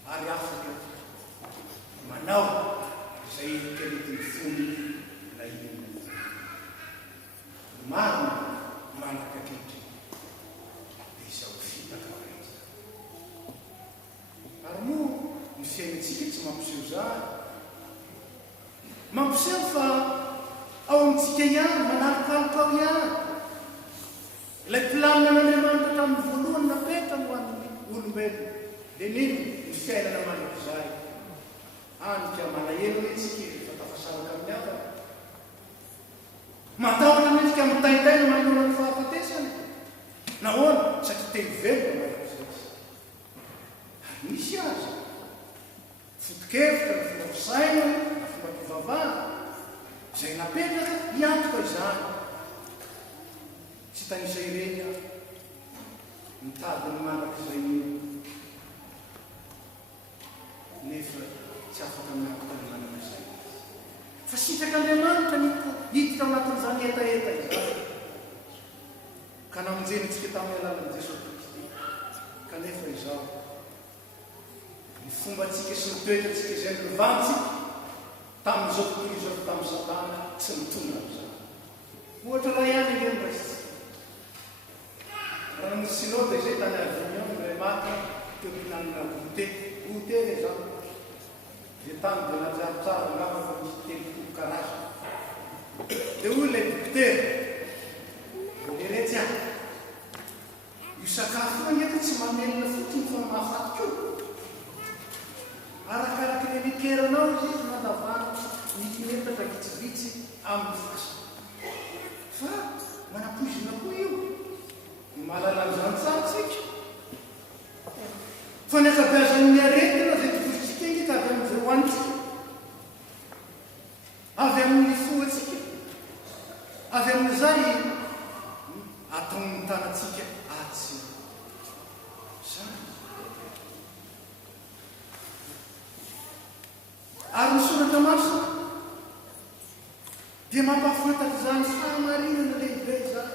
ary afaka manao izay keretiny fony ilay inona marina manaka kehitriny dia izao fitaka rehetra. Ary moa ny fiainantsika tsy mampiseho zany, mampiseho fa ao amintsika ihany manalokaloka ao ihany ilay pilamina n'Andriamanitra tamin'ny voalohany napetrany ho an'ny olombelona dia nino ny fiainana mandrakizay anika malahelo mihitsika rehefa tafasaraka amin'ny hafa matahotra mihitsika mitaitaina manoloana ny fahafatesany nahoana satria teny velona mandrakizay ary misy azy foto-kevitra ny fomba fisaina na fomba mpivavahana izay napetraka hiantoka izany tsy tanisa ireny mitady ny mandrakizay nefa tsy afaka miantoka ny mandrakizay fa sitraka Andriamanitra hiditra ao anatin'izany etaeta izany ka namonjenitsika tamin'ny alalan'i Jesosy Kristy kanefa izao ny fomba tsika sy ny toetratsika izay nivantsika tamin'izao tontolo izao tamin'ny Satana tsy mitondra amin'izany. Ohatra raha ihany ireny raisitsika raha ny synode izay tany Avignon iray maty teo mihinanana goûter re zany dia tany dia natsara tsara ngamba fa misy telopolo karazana dia hoy ilay dokotera iretsy any io sakafo io nefa tsy mamelona fotsiny fa mahafaty koa arakaraka ilay mikeranao izy mandavana mitmetatra vitsivitsy amin'ny fasa fa manapoizina koa io ny mahalala n'izany tsara tsika fa ny akabeazan'ny aretina zay tovozitsika iny ka avy amin'izay hoanitsika avy amin'ny foatsika avy amin'izay ataon'ny tanatsika atsy zany ary ny soratra masina dia mampafantatra izany fahamarinana lehibe zany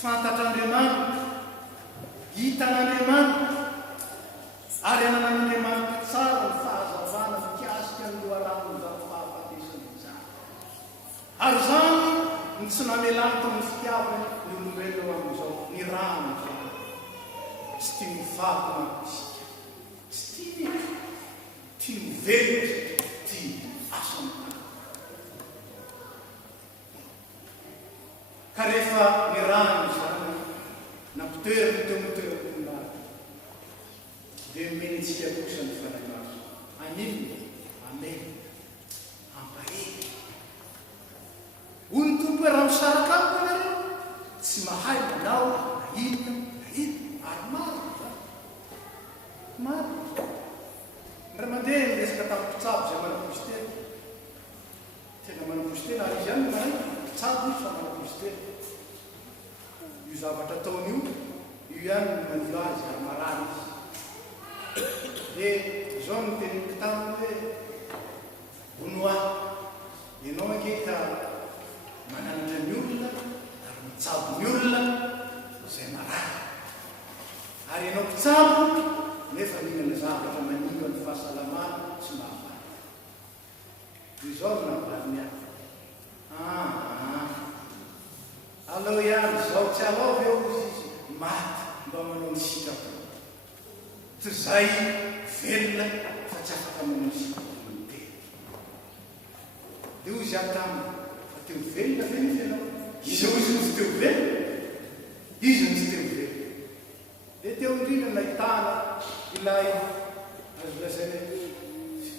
fantatr'Andriamanitra hitan'Andriamanitra ary ananan'Andriamanitra tsara ny fahazavana mikasika ny lohalanon'izany fahafatesany izany ary zany ny tsy namelany tamin'ny fitiavana ny olombelona amin'izao ny rano zany tsy tia mivaky mampisika tsy tia mivelona tia asany ka rehefa ny rano zany nampitoerany teo mitoeram-poninazy dia menitsika kosa ny fanahy maso anino ameny ampahely hoy ny tompo mpitsabo zay manaposy tena. Tena manaposy tena ary izy ihany no mahay mpitsabo izy fa manaposy tena. Io zavatra ataony io ihany no manio azy ary marary izy. Dia izao no teniko taminy hoe bonoa, ianao ankehitrà mananatra ny olona ary mitsabo ny olona izay marary. Ary ianao mpitsabo nefa mihinana zavatra manimba ny fahasalamana sy mahafaty. Izao no navaliny ahy. Aleo ihany izao tsy alao eo izy maty mba manao ny sitrako. Toy izay velona fa tsy afaka manao ny sitrako ny tena. Dia hoy izy ahy taminy fa teo velona ve misy ianao? Izy eo izy misy teo velona. Izy misy teo velona. Dia teo indrindra nahitana ilay azo lazaina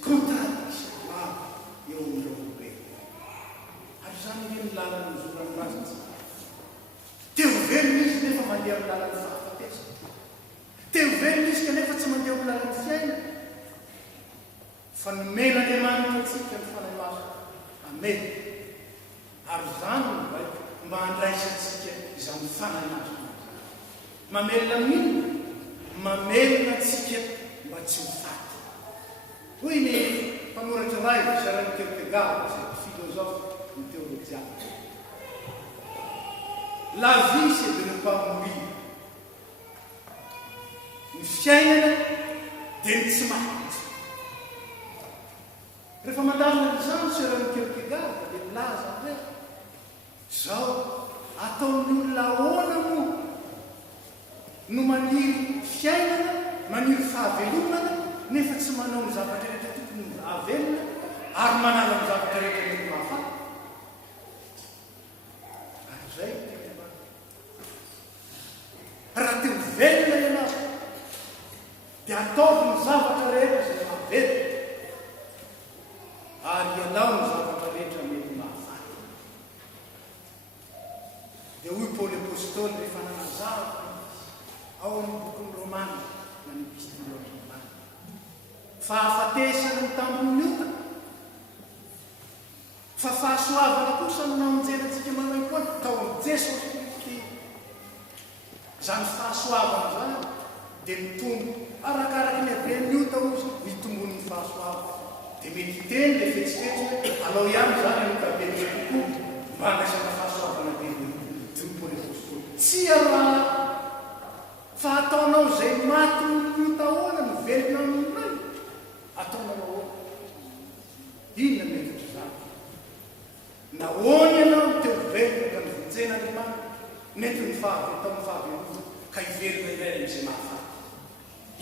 contradiction eo amin'ireo olombelona. Ary izany hoe ny lalany mizorany azy. Teo velona izy nefa mandeha amin'ny lalany fahafatesana. Teo velona izy kanefa tsy mandeha amin'ny lalany fiaina. Fa nomena Andriamanitra antsika ny fanahy maso. Amen. Ary izany no mba handraisantsika izany fanahy maso. Mamelona amin'iny, mamelona antsika mba tsy ho faty. Hoy ny mpanoratra iray Søren Kierkegaard, izay philosophe ny théologien. La vie c'est de ne pas mourir. Ny fiainana dia ny tsy maty. Rehefa mandamina izany Søren Kierkegaard dia milaza hoe izao ataon'ny olona ahoana moa no maniry fiainana, maniry fahavelomana nefa tsy manao ny zavatra rehetra tokony havelona ary manala ny zavatra rehetra tokony mahafaty. Ary izay raha teo velona ianao dia ataovy ny zavatra rehetra izay mahavelona ary ianao ny zavatra rehetra mety mahafaty. Dia hoy Paoly apôstôly rehefa nanazava ao amin'ny bokin'ny Romana na ny epistôly Romana, fahafatesana ny tambon'ny ota, fa fahasoavana kosa no namonjerantsika manao koa tao amin'ny Jesosy Kristy. Izany fahasoavana izany dia mitombo arakaraky ny haben'ny ota ozy mitombony ny fahasoavana. Dia mety teny dia fetsifetsy hoe alao ihany izany ny tabeny kokoa mba handraisana fahasoavana be Paoly apôstôly. Tsy araha fa ataonao izay maty ny tahoana ny velona amin'ilay ataonao ahoana. Inona mevitra izany? Nahoana ianao teo velona ka nivonjen'Andriamanitra nety ny tao amin'ny fahavelona ka hivelona ilay amin'izay mahafaty.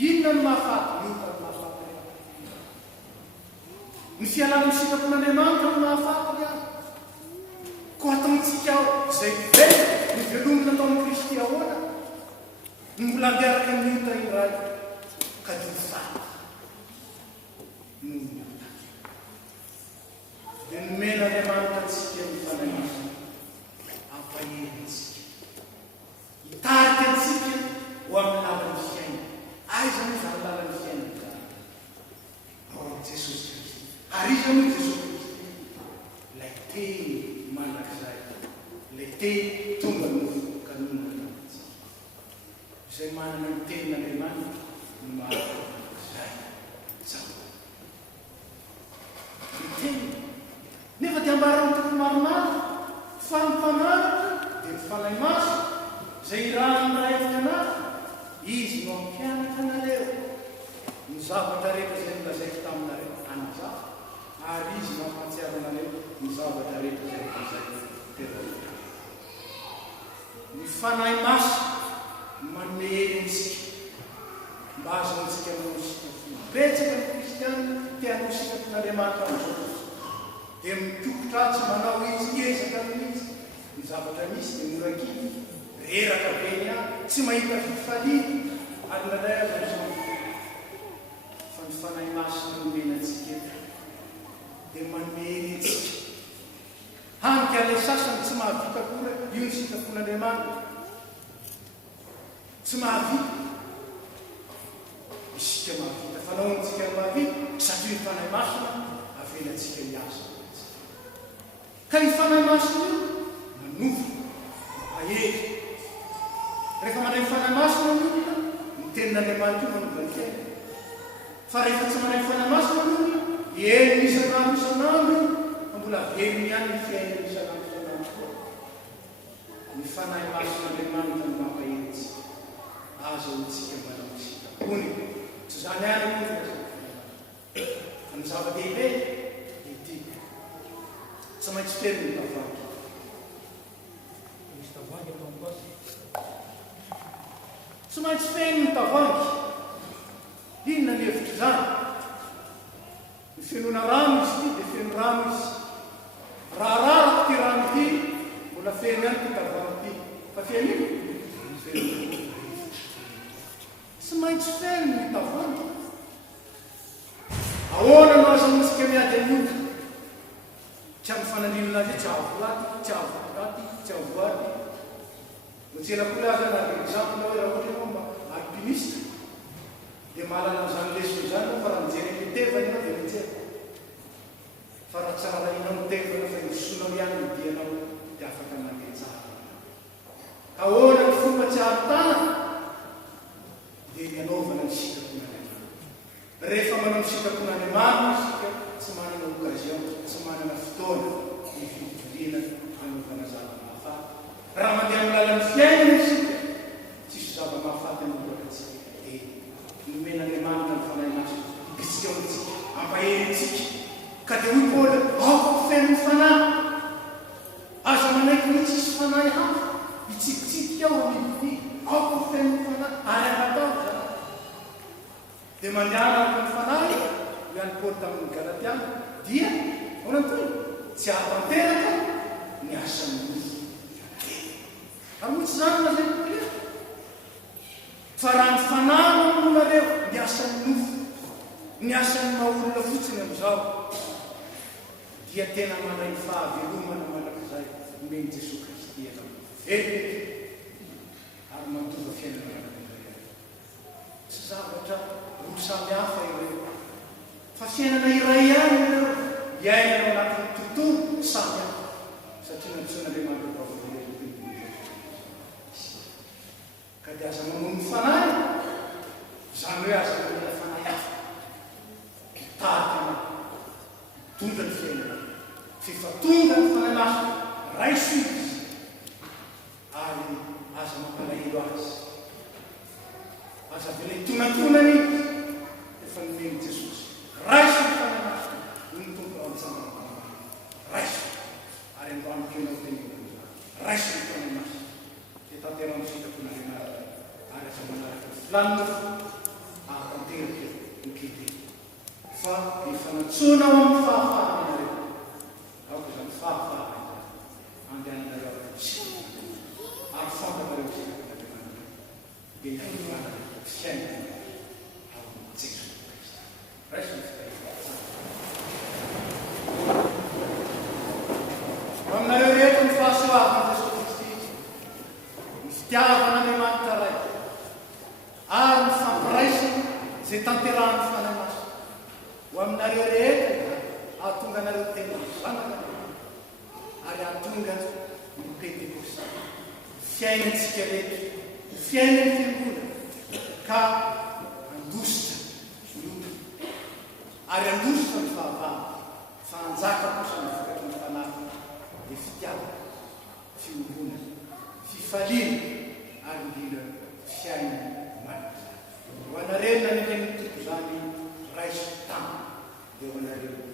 Inona ny mahafaty? Ny ota ny mahafaty. Ny fialana ny sitrapon'Andriamanitra ny mahafaty ihany. Koa ataontsika izay velona ny velomina atao amin'ny Kristy ahoana ny mbola andeharaka ny ota iray ka dia faty noho ny ota. Dia nomena Andriamanitra antsika ny fanahy maso ampahely antsika, hitarika antsika ho amin'ny lalan'ny fiaina. Aiza moa izany lalan'ny fiaina izany? Ao amin'i Jesosy Kristy. Ary iza moa Jesosy Kristy? Ilay teny manakizay, ilay teny tonga no kanonana antsika. Izay manana ny tenin'Andriamanitra no manakizay zao. Ny teny nefa dia ambarany tokony maromaro fa ny mpanaratra dia ny fanahy maso izay irahany raivina anazy. Izy no ampianatra anareo ny zavatra rehetra izay nolazaiko taminareo anazava, ary izy no ampatsiaro anareo ny zavatra rehetra izay nolazaiko teroa. Ny fanahy maso manome hery antsika mba azo antsika manao sikafona. Betsaka ny kristiana tia hanao sikafon'Andriamanitra amin'izao. Dia mitokotra tsy manao izy ezaka mihitsy ny zavatra misy dia morakiny reraka be ny any tsy mahita fifaliana ary nalay azy amin'izao. Fa ny fanahy maso nomena antsika dia manome hery antsika. Hanika ilay sasany tsy mahavita koa io ny sikafon'Andriamanitra. Tsy mahavita. isika mahavita fanaontsika mahavita satria ny fanahy masina avelantsika hiasa ka ny fanahy masina io manova ahery rehefa manay fanahy masina olona ny tenin'Andriamanitra io manovantena fa rehefa tsy manay fanahy masina olona eny isan'andro isan'andro fa mbola velony ihany ny fiainana isan'andro isan'andro koa ny fanahy masin'Andriamanitra no mampahentsika azo hotsika manao sikapony tsy zany any koa fa ny zava-dehibe etika tsy maintsy feno ny tavoangy misy tavoangy atao tsy maintsy feno ny tavoangy inona ny hevitra zany ny fenona rano izy ty dia feno rano izy raha rarako ty rano ty mbola feno ihany ty tavoangy ty fa feno iny tsy maintsy feno ny tavoangy ahoana no aza misika miady amin'io tsy amin'ny fanandrinana azy tsy avoaty tsy avoaty tsy avoaty motselakolaza na exemple hoe raha ohatra mba alpiniste dia mahalala n'izany lesona zany fa raha mijery ny tevana ianao dia mijery fa raha tsara inao ny tevana fa misonao ihany ny dianao dia afaka mandeha tsara ka ahoana ny fomba tsy ahatana dia mianaovana ny sikapon'Andriamanitra rehefa manao ny sikapon'Andriamanitra isika tsy manana occasion tsy manana fotoana ny fidoriana anaovana zava-mahafaty raha mandeha amin'ny lalan'ny fiainana isika tsisy zava-mahafaty anovoakatsika dia nomen'Andriamanitra ny fanahy masina bitsika amintsika ampaherytsika ka dia hoy Paoly aoko feno fanahy aza manaiky ny tsisy fanahy hafa itsikitsika aho amibity aoko feno fanahy ary anatao zany dia mandianako ny fanahy ihany Paoly tamin'ny Galatiana dia onantoy tsy ahatanteraka ny asan'ny mofo ary moa tsy zany na zay Paoly fa raha ny fanahy mamonareo ny asan'ny mofo ny asan'ny maha-olona fotsiny amin'izao dia tena manay fahavelomana manak'izay omeny Jesosy Kristy anao velona ary mampiova fiainana manak'izay tsy zavatra roa samy hafa ireo fa fiainana iray ihany ireo iainana anatin'ny tontolo samy hafa satria nampisaon'Andriamanitra bavavelona ka dia aza mamono fanahy zany hoe aza manana fanahy hafa tahaka tonga ny fiainana fifatonga ny fanahy masina raiso izy ary aza mampalahelo azy aza vela hitonantonany izy efa nomeny Jesosy raiso ny fanahy masina no ny tompo antsangana raiso ary androaniko enao teny raiso ny fanahy masina dia tanterano fitapon'Andriamanitra ary aza manaraka filanina ahatanteraka ny kity fa efa natsoanao amin'ny fahafahanareo aoka zany fahafahana andehananareo atsika ary fantanareo fitapon'Andriamanitra dia hifanana fiainana ao Jesosy Kristy raiso ny fitapon'Andriamanitra aminareo rehetra ny fahasoavana Jesosy Kristy ny fitiavan'Andriamanitra ray ary ny fampiraisana zay tanterahan'ny fanahy masina ho aminareo rehetra ahatonga anareo tena zanaka ary ahatonga ny pentekosta fiainantsika rehetra fiainany fiangonana ka andositra ny olona ary andositra ny fahavana fa anjaka kosa ny vokatry ny fanahy dia fitiavana fiangonana fifaliana ary indrindra fiainana manana ho anareo na ny teny tompo zany raiso tany dia ho anareo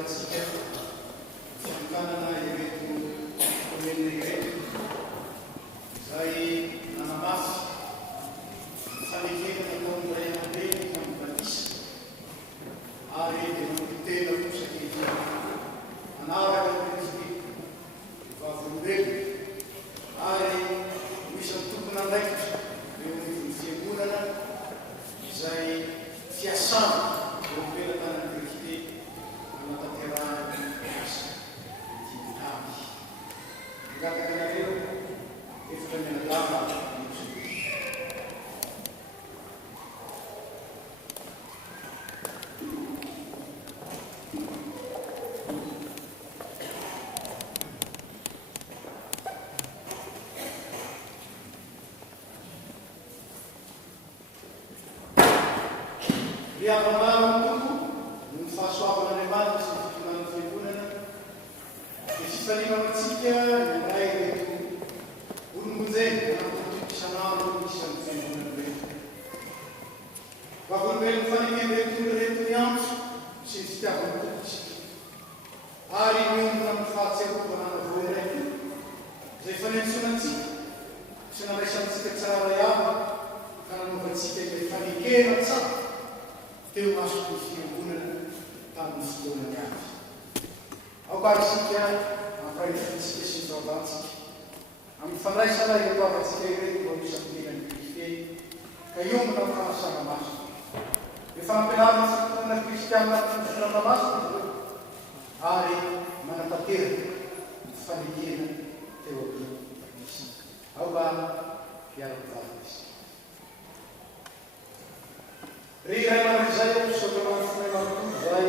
atsika fiankanana ireto komenina ireto izay nanamafy fanekena nataon'ilay aman-dreny amin'ny batisa ary dia nampitena kosaky anaraka ny Kristy vavolombelona ary misy ny tompona andraikitra eo amin'ny fiangonana izay fiasana eo am-pelantanan'i Kristy anatanterahany asa tidinavy. Ngataka nareo efatra mianadava riavanao tompo no fahasoavan'Andriamanitra sy ny fitonan'ny fiangonana dia sifalimanantsika nyandray reto olombonjeny anatontopo isan'andro misy amin'ny fiangonana reto. Vavolombelon'ny fanekeny reto reto ny antso sy ny fitiavany tompotsika ary miombona amin'ny fahatsiarovana anavoana raiky izay fanentsonantsika sy nandraisantsika tsara ihany ka nanovantsika ilay fanekena tsara teo masoko ny fiangonana tamin'ny fotoanany azy. Aoka isika mampahitsika sy ny vavantsika amin'ny fandraisana ireto avatsika ireto mba misy ampirenan'ny Kristy ka iombona amin'ny fanasana masina. Efa nampianarina ny fotoana kristianina amin'ny fitonana masina izy ireo ary manatanteraka ny fanekena teo amin'ny isika. Aoka hiara-mivavaka isika. Ry iray manak'izay misaotra manafony manontolo zay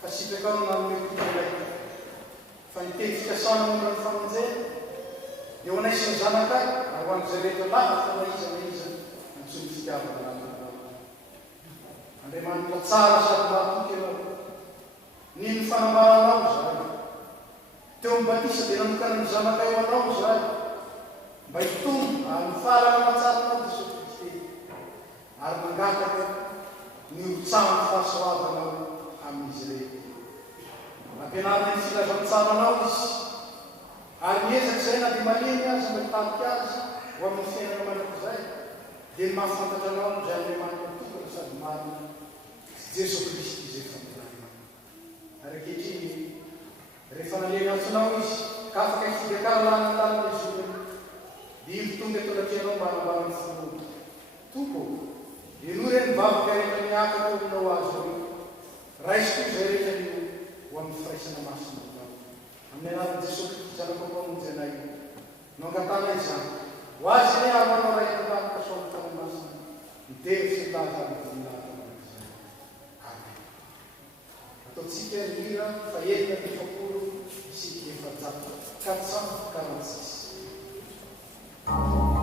fa sipakao nanometoto ilay fa niteny fikasana momba ny famonjena eo anay sy ny zanakay ary ho an'izay rehetra lava fa na iza nantsony fitiavana anao. Andriamanitra tsara sady mahatoky ianao. Nino fanamaranao zay teo mibatisa dia nanokana ny zanakay ho anao zay mba hitombo ary mifarana matsaranao Jesosy Kristy ary mangataka ny olon-tsamy fahasoavanao amin'izy rehetra. Nampianarina ny filazan-tsaranao izy ary miezaka izay na dia malemy azy mba hitarika azy ho amin'ny fiainana manak'izay dia ny mahafantatra anao izay Andriamanitra tokony sady marina Jesosy Kristy izay fampianarana. Ary ankehitriny rehefa nalemy antsonao izy ka afaka hifidiakarana ny tanana izy olona dia io tonga eto anatrianao mba hanambarany finoana. Tompo ino reny mivavaka rehetra miaka tovinao azy io raisy koa izay rehetra io ho amin'ny firaisana masina tao amin'ny anaran'i Jesosy Kristy zanako mpamonjy io no angatana izany ho azy ne ary manao ray tantarika soa tany masina midely sy laza amin'izany. Amen. Ataontsika ny hira fa enina ny efapolo isika efajato 446. Amen.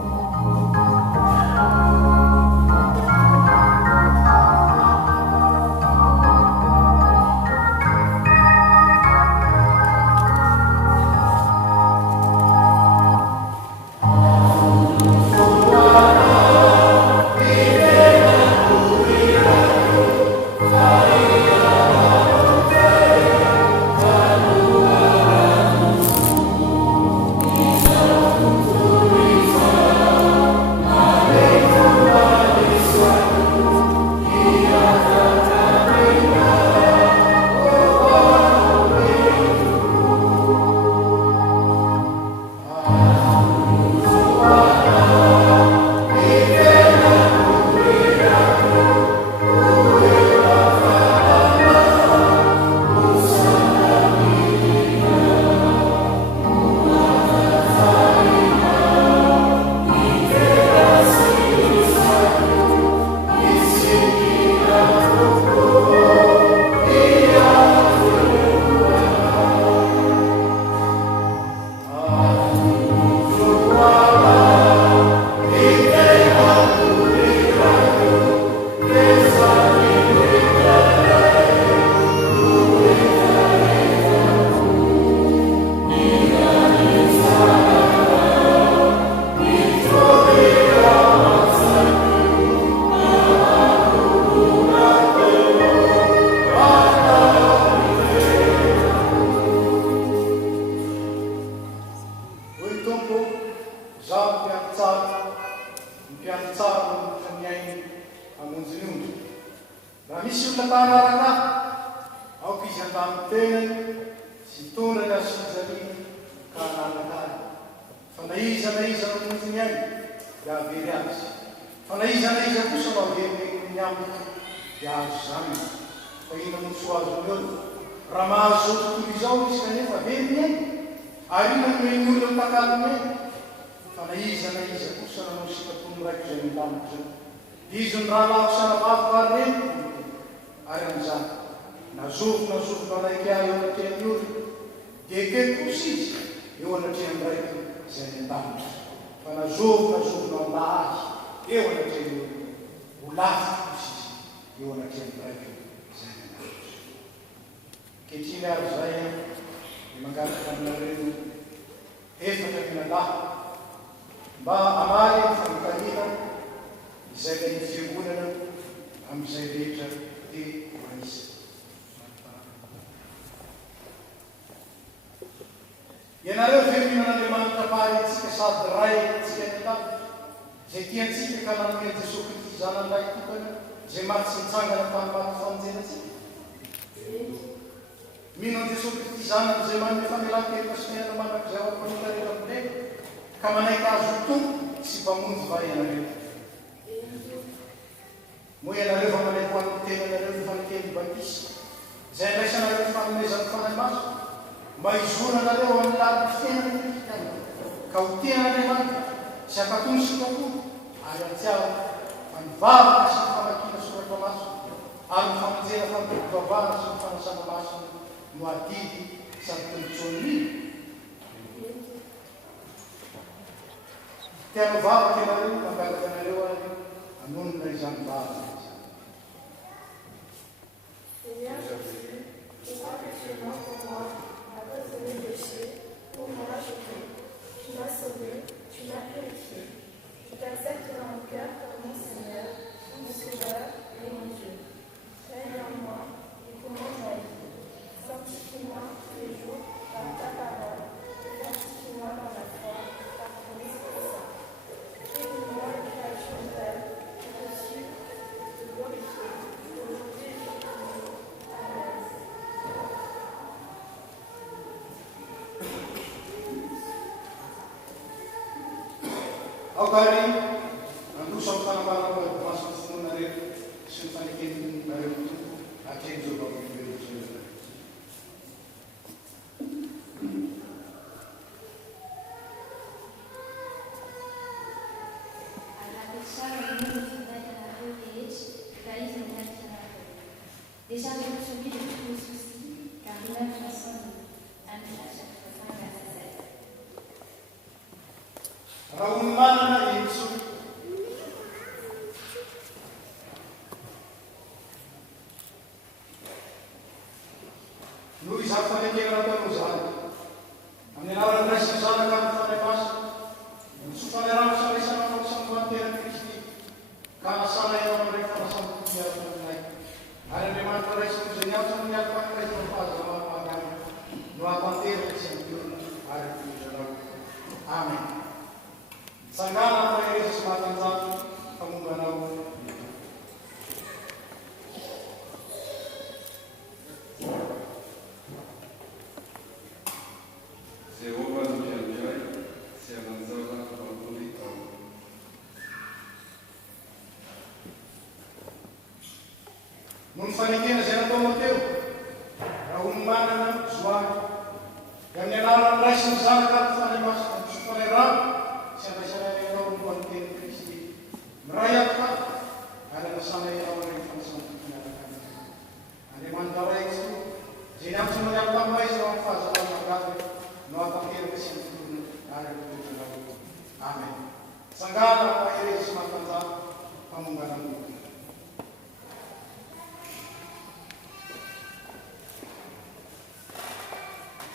misy olona tanaraka aoka izy an-damy tenany sy tondraka sy fizaliana ka nanakany fa na iza nomonjiny any dia avery azy fa na iza kosa no avery ny aminy dia azo zany fa ina moso azony eo raha mahazo tontolo izao izy kanefa avery ny any ary ina nomeny olona mitankalony any fa na iza kosa nanao sikapono raiko izay milamiko zao izy ny raha lafo sanavavy ary amin'izany nazovona raiky ahy eo anatrehany olo dia kely kosa izy eo anatrehany raiky izay milamiko fa nazovona ahy eo anatrehany olo ho lafo kosa izy eo anatrehany raiky izay milamiko kehitriny ary zay dia mangataka aminareo efatra minalahy mba amaly ny fanontaniana izay lay ny fiangonana amin'izay rehetra dia manisy. Ianareo ve mihinan'Andriamanitra paharentsika sady ray tsika ny tany izay tiantsika ka nanome Jesosy Kristy zanan'iray tokana izay maty sy mitsangana tany famonjenantsika. Mihinan Jesosy Kristy zanany izay manome famelan-keloka sy miaina manak'izay ao amin'ny rehetra amin'ny ka manaiky azo tompo sy mpamonjy va ianareo. Moa ianareo fa manaiky ho amin'ny tenanareo ny fanekeny batisa izay andraisanareo ny fanomezan'ny fanahy maso mba hizonanareo amin'ny laliny fiainana kristiana ka ho tian'Andriamanitra sy ampatony sy tokoa ary atsiao fa nivavaka sy ny famakiana soratra maso ary ny famonjena fampivavahana sy ny fanasana masony no adidy sady tombotsony tiano vavaka ianareo mangataka anareo ary anonona izany vavaka. Seigneur Jésus, tu crois que tu es mort pour moi à cause de mes péchés, pour moi je prie. Tu m'as sauvé, tu m'as purifié. Je t'accepte dans mon cœur comme mon Seigneur, mon Sauveur et mon Dieu. Règne en moi et commande ma vie. Sanctifie-moi tous les jours par ta parole et fortifie-moi dans la foi par ton Esprit Saint. Fais-moi une création nouvelle pour te suivre et te glorifier aujourd'hui et toujours. Amen. Aukari, andusang panambahan ko masuk semua dari sempanikin dari itu akhir juga begitu saja. Déchargez-vous sur lui de tous vos soucis, car il a pris soin de vous. Amen. Chapitre 5, verset 7. Raumana Yesus. Luis apa yang kita lakukan usaha? Amenawan Kristus sana kami pada pas. Supaya orang sampai sana kalau sampai dengan Kristus. Karena sana yang mereka sampai dia mengenai. Ada memang Kristus senyap senyap pakai tempat sama agama. Dua pantir sempurna hari itu. Amin. Sanggana pada Yesus makan satu kamu banau. Jehovah nos enviai, se avanzava ao litoral. Munfanikin sa Timoteo, raumana na suami. Yang nelaran rasul zakat fanimas supaneran, siapa yang tahu konten Kristi. Merayak pak, ada kesana yang orang yang sama menyatakan. Ada mantara itu, jenam semua yang tambah sama fasa orang no akhir kesimpulan ada di dalam. Amin. Sanggana akhir semata pemunggaran.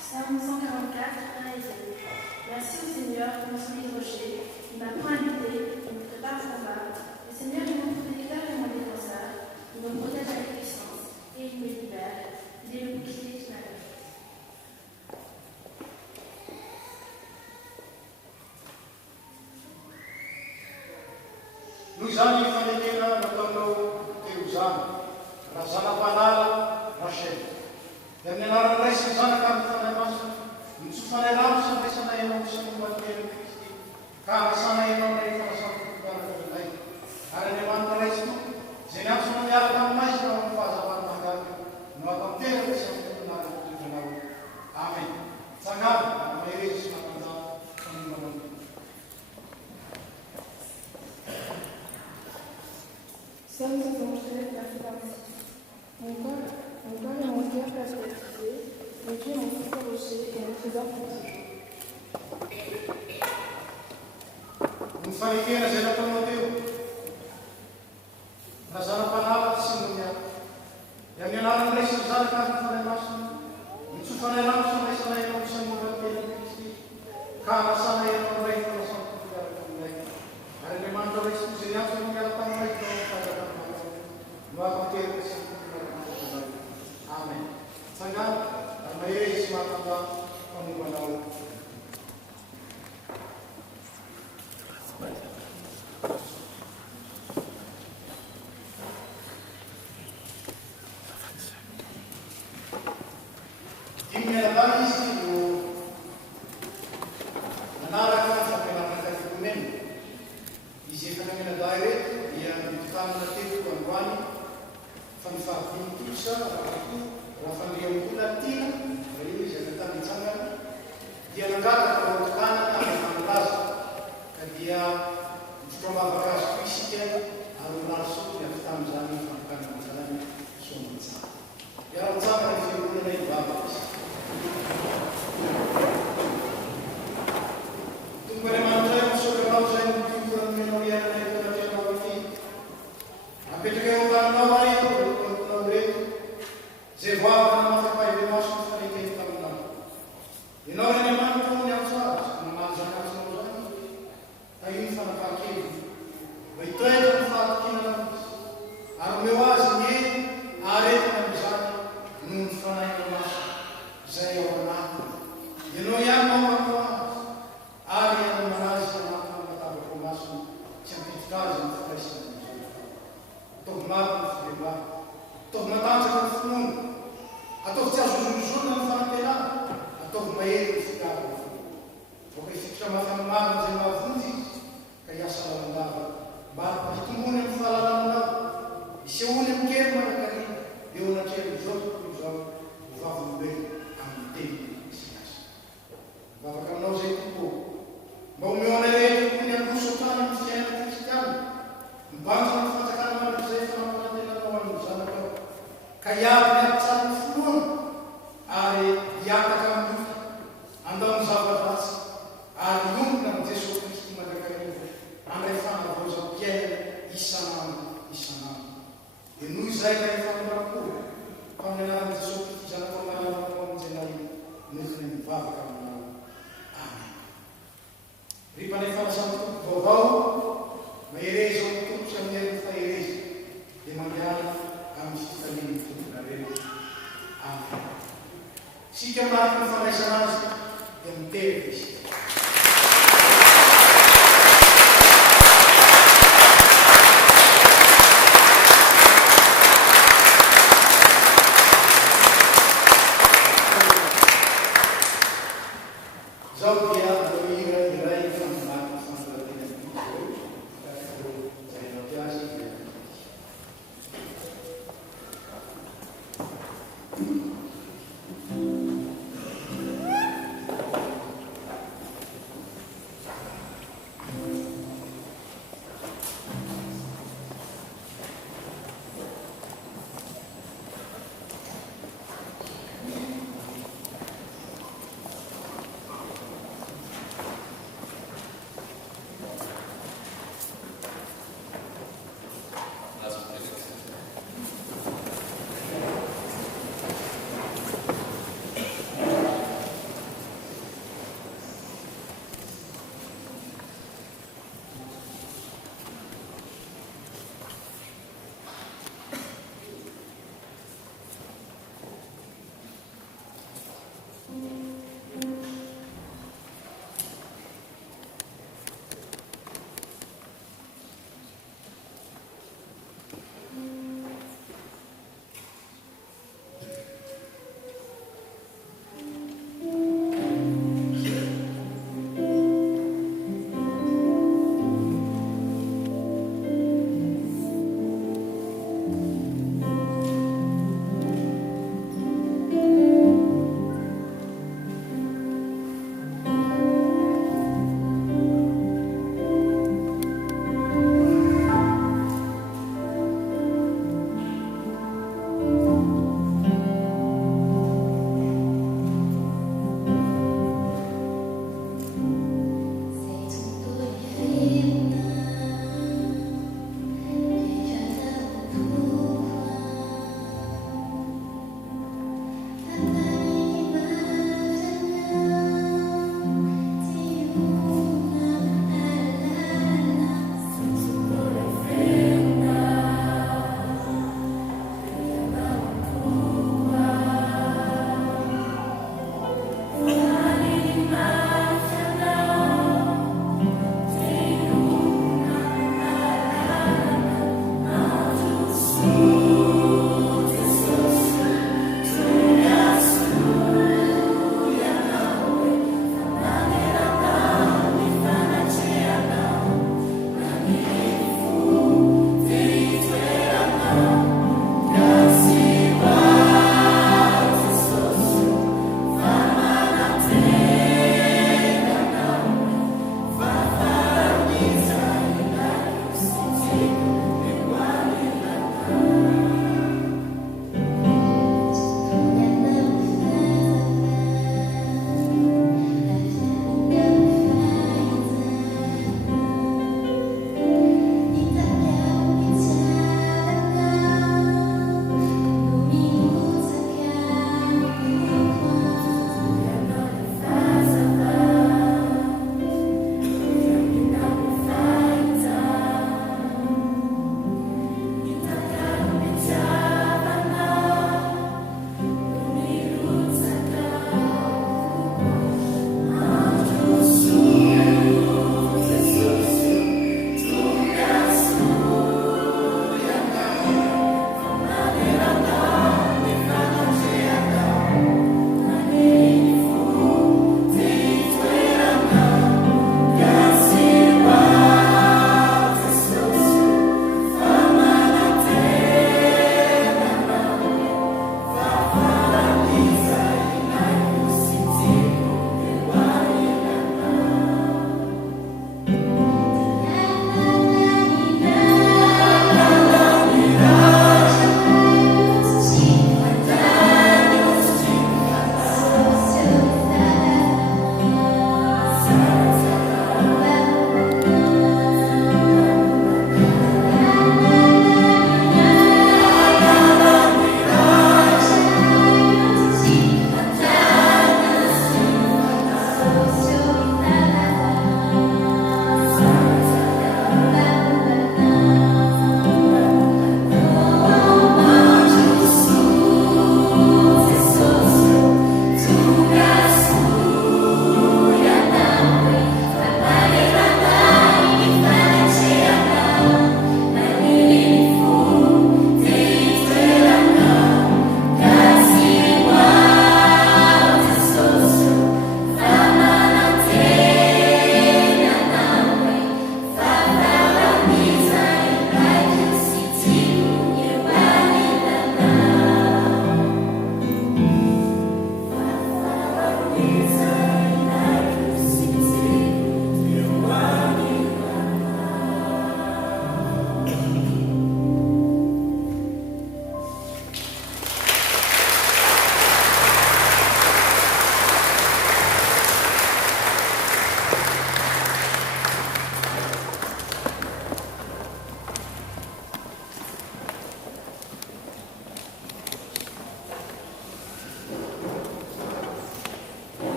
Psaume 144, 1 et 2. Merci au Seigneur pour mon solide rocher. Il m'a point habité, il me prépare son bar. Le Seigneur est mon protecteur et mon défenseur. Il me protège avec puissance et il me libère. Il est le bouclier qui m'attaque. Nous allons faire Dieu, merci merci. Mon corps et mon cœur peuvent baptiser, mais Dieu est mon super rocher et mon trésor pour toujours. Nifanekena zay nataonao teo. Razana-panala sy monia. Amin'ny anarany raisiny zanaka ny fanay masina. Mitsofanay rano sy raisanay ianao sy mora tena Kristy. Ka anasanay ianao ray fanasan'ny fiaraka aminay. Ary Andriamanitra raisiny izay niantso ny miaraka aminay tao amin'ny fanjakana. Noafateraka sy fiaraka aminay. Amen. Tsangana, ary mahery sy matanda fanombanao.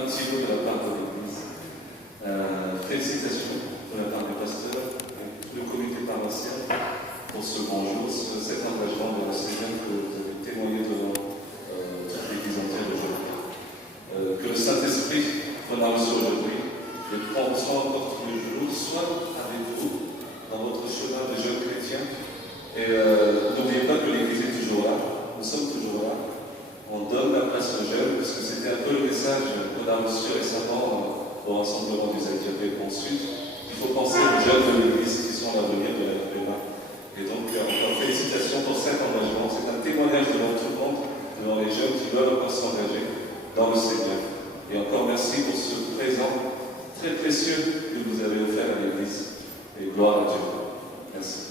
un petit mot de la part de l'Église. Félicitations de la part du pasteur et du comité paroissial pour ce grand jour, cet engagement de la Seigneur que vous avez témoigné devant toute l'Église entière d'aujourd'hui. Que le Saint-Esprit, qu'on a reçu aujourd'hui, le prendre soin encore tous les jours, soit avec vous dans votre chemin de jeunes chrétiens. Et n'oubliez pas que l'Église est toujours là, nous sommes toujours là. On donne la place aux jeunes, parce que c'était un peu le message qu'on a reçu récemment au rassemblement des Éthiopes. Ensuite, il faut penser aux jeunes de l'Église qui sont l'avenir de demain. Et donc, encore félicitations pour cet engagement. C'est un témoignage devant tout le monde, devant les jeunes qui veulent encore s'engager dans le Seigneur. Et encore merci pour ce présent très précieux que vous avez offert à l'Église. Et gloire à Dieu. Merci.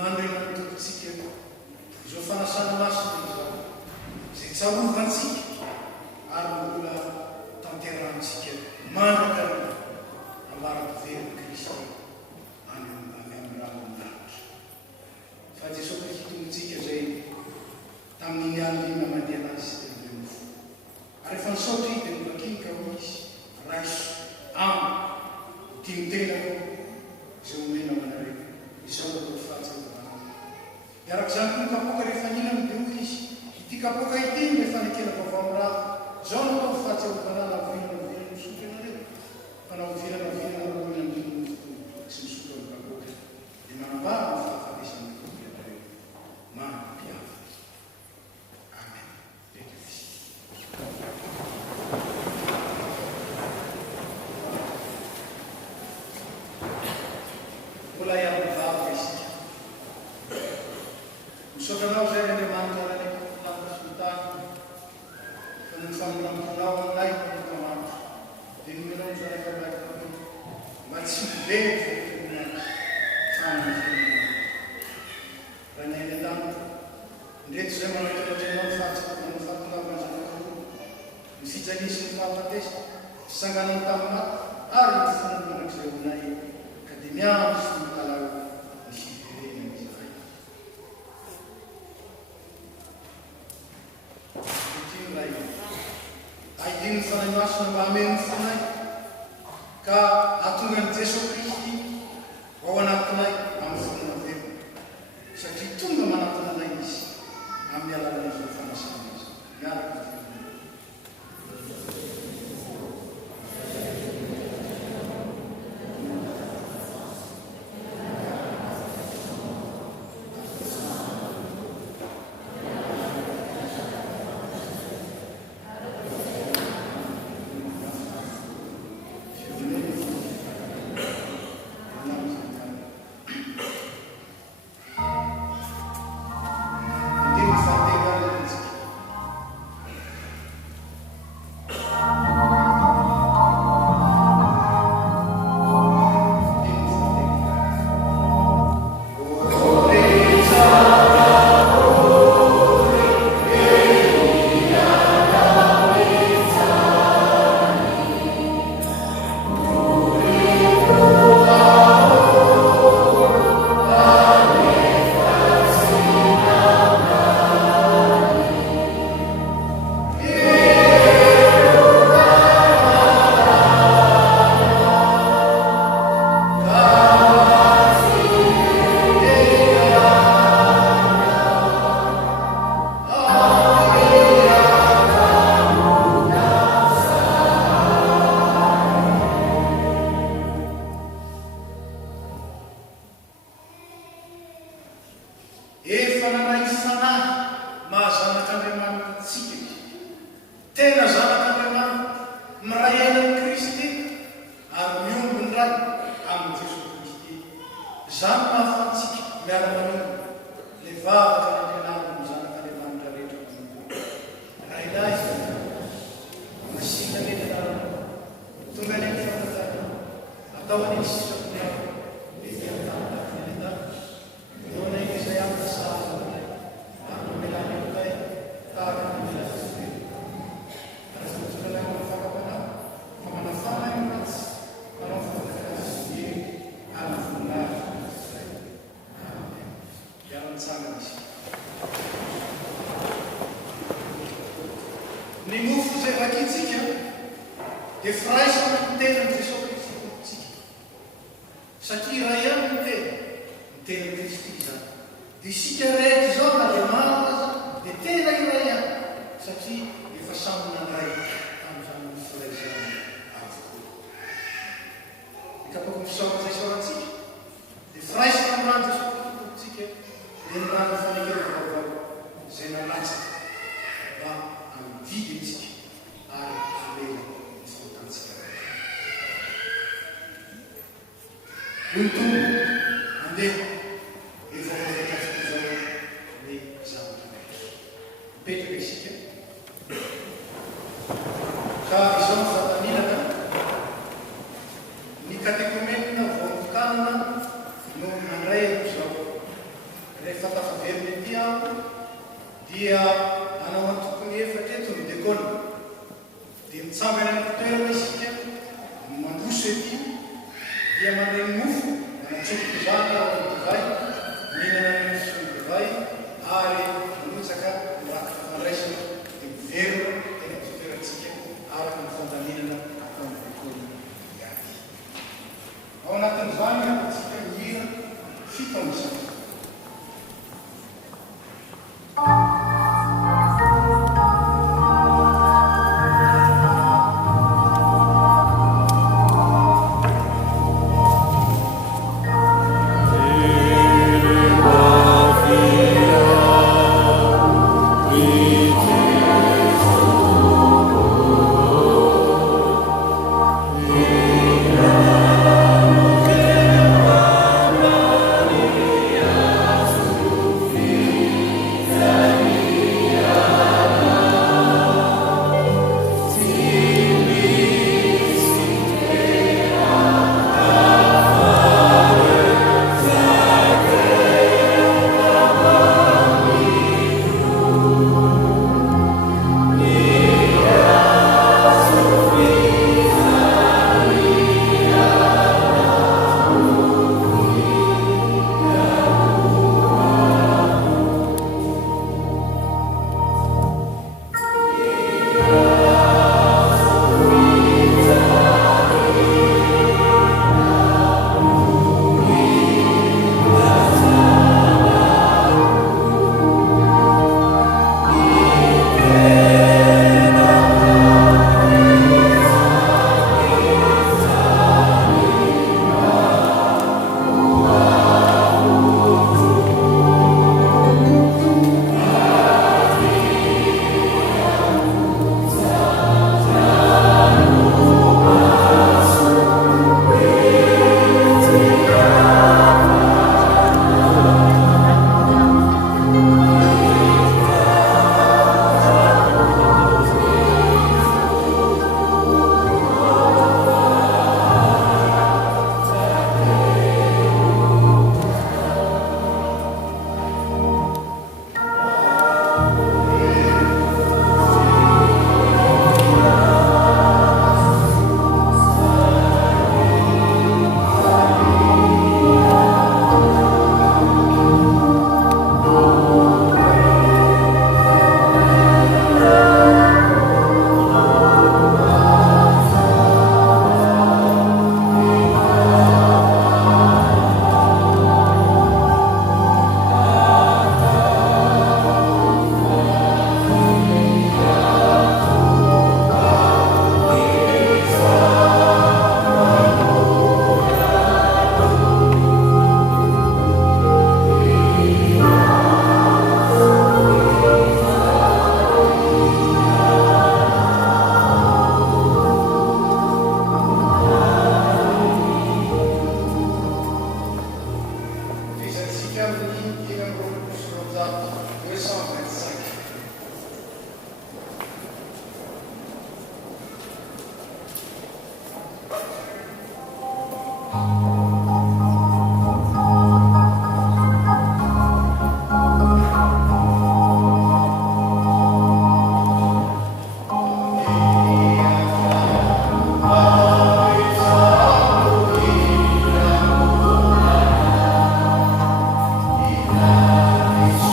nandro eny tokontsika izao fanasana masina izao zay tsaovantsika ary mbola tanterantsika manaka ambara-piveriny Kristy any amin'ny rano an-danitra. Fa Jesosy Kristy tongontsika zay tamin'iny alina mandeha anazy dia mofo. Ary efa nisaotra izy dia nivakinika ho izy raiso aminy timitena izay omena amanareo izao atao fahatsavana. Iaraka izany koa kapoka rehefa ninana dia hoy izy ity kapoka ity rehefa nikena vaovao amin'ny raha zao natao fahatsavana nahavirana misotro ianareo fa nahavirana roina andriny sy misotro amin'ny kapoka dia manambara ny fahafatesana tokoy ianareo manam-piavaka. Amen. Mbola ihany mivavaka isika. Misaotranao zay Andriamanitra raha lamina sy ny tany fa ny faminampinao aminay Andriamanitra dia nomenao zanaka maika mba tsy mivety fanamafenao. Raha ny any an-danitra ndreto zay manatratranao ny fahatonavana zanakao ny fijanisy ny fahafatesa fisanganany tamin'ny maty ary ny finanan'izay aminay ka dia miandro sy mitalao ny fiverenana izahay. Itiny ray ahidiny ny fanahy masina mba hameny ny fonay ka atonga ny Jesosy Kristy ao anatinay amin'ny fonana velona satria tonga manatona anay izy amin'ny alalan'izao fanasana izy miaraka dia anao antokony efatreto ny dekôla dia mitsangana ny toerana isika mandroso ety dia mandrany mofo manatsoky divay ao amin'ny divay mihinana ny mofo ny divay ary manotsaka miraky fandraisana dia miverona tena toerantsika araka ny fandaminana atao amin'ny dekôla iaty ao anatin'izany atsika mihira fito amin'izany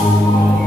Jesús.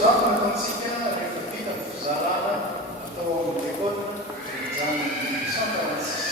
zako natansika rehefa vita ny fizarana atao amin'ny lekôla zany Saint Francis.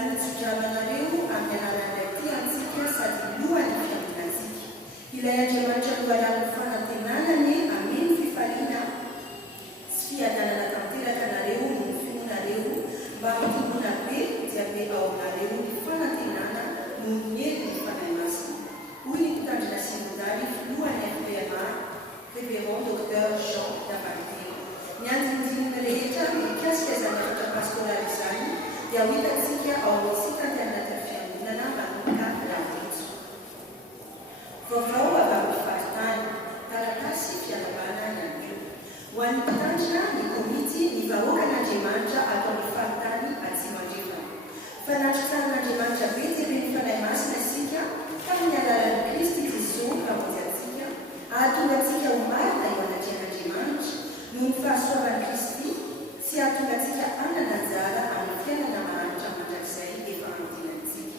Izany tsodramanareo amin'ny alalan'ilay tiantsika sady lohany fiaminatsika. Ilay Andriamanitra lohalany fanantenanany ameno fifaliana sy fiadanana tanteraka anareo no finoanareo mba mitomona be dia be ao aminareo ny fanantenana no ny hety ny fanahy masina. Hoy ny mpitandrina sinodary filohany FPMA, révérend Dr Jean Davanté. Ny andinindininy rehetra mikasika izany efatra pastoraly izany dia ho hitantsika ao amin'ny site internet ny fiangonana manomboka lavitso. Vaovao avy amin'ny faritany, taratasy fianabana ihany koa. Ho an'ny mpitandrina ny komity ny vahoaka an'Andriamanitra atao amin'ny faritany Atsimo-Andrefana. Fanatrotsaran'Andriamanitra be dia be ny fanahy masina isika tamin'ny alalan'i Kristy Jesosy mpamonjy antsika, ahatonga antsika ho marina eo anatrehan'Andriamanitra noho ny fahasoavan'i Kristy sy ahatonga antsika hanana anjara amin'ny fiainana mahanitra mandrakizay efa amidinantsika.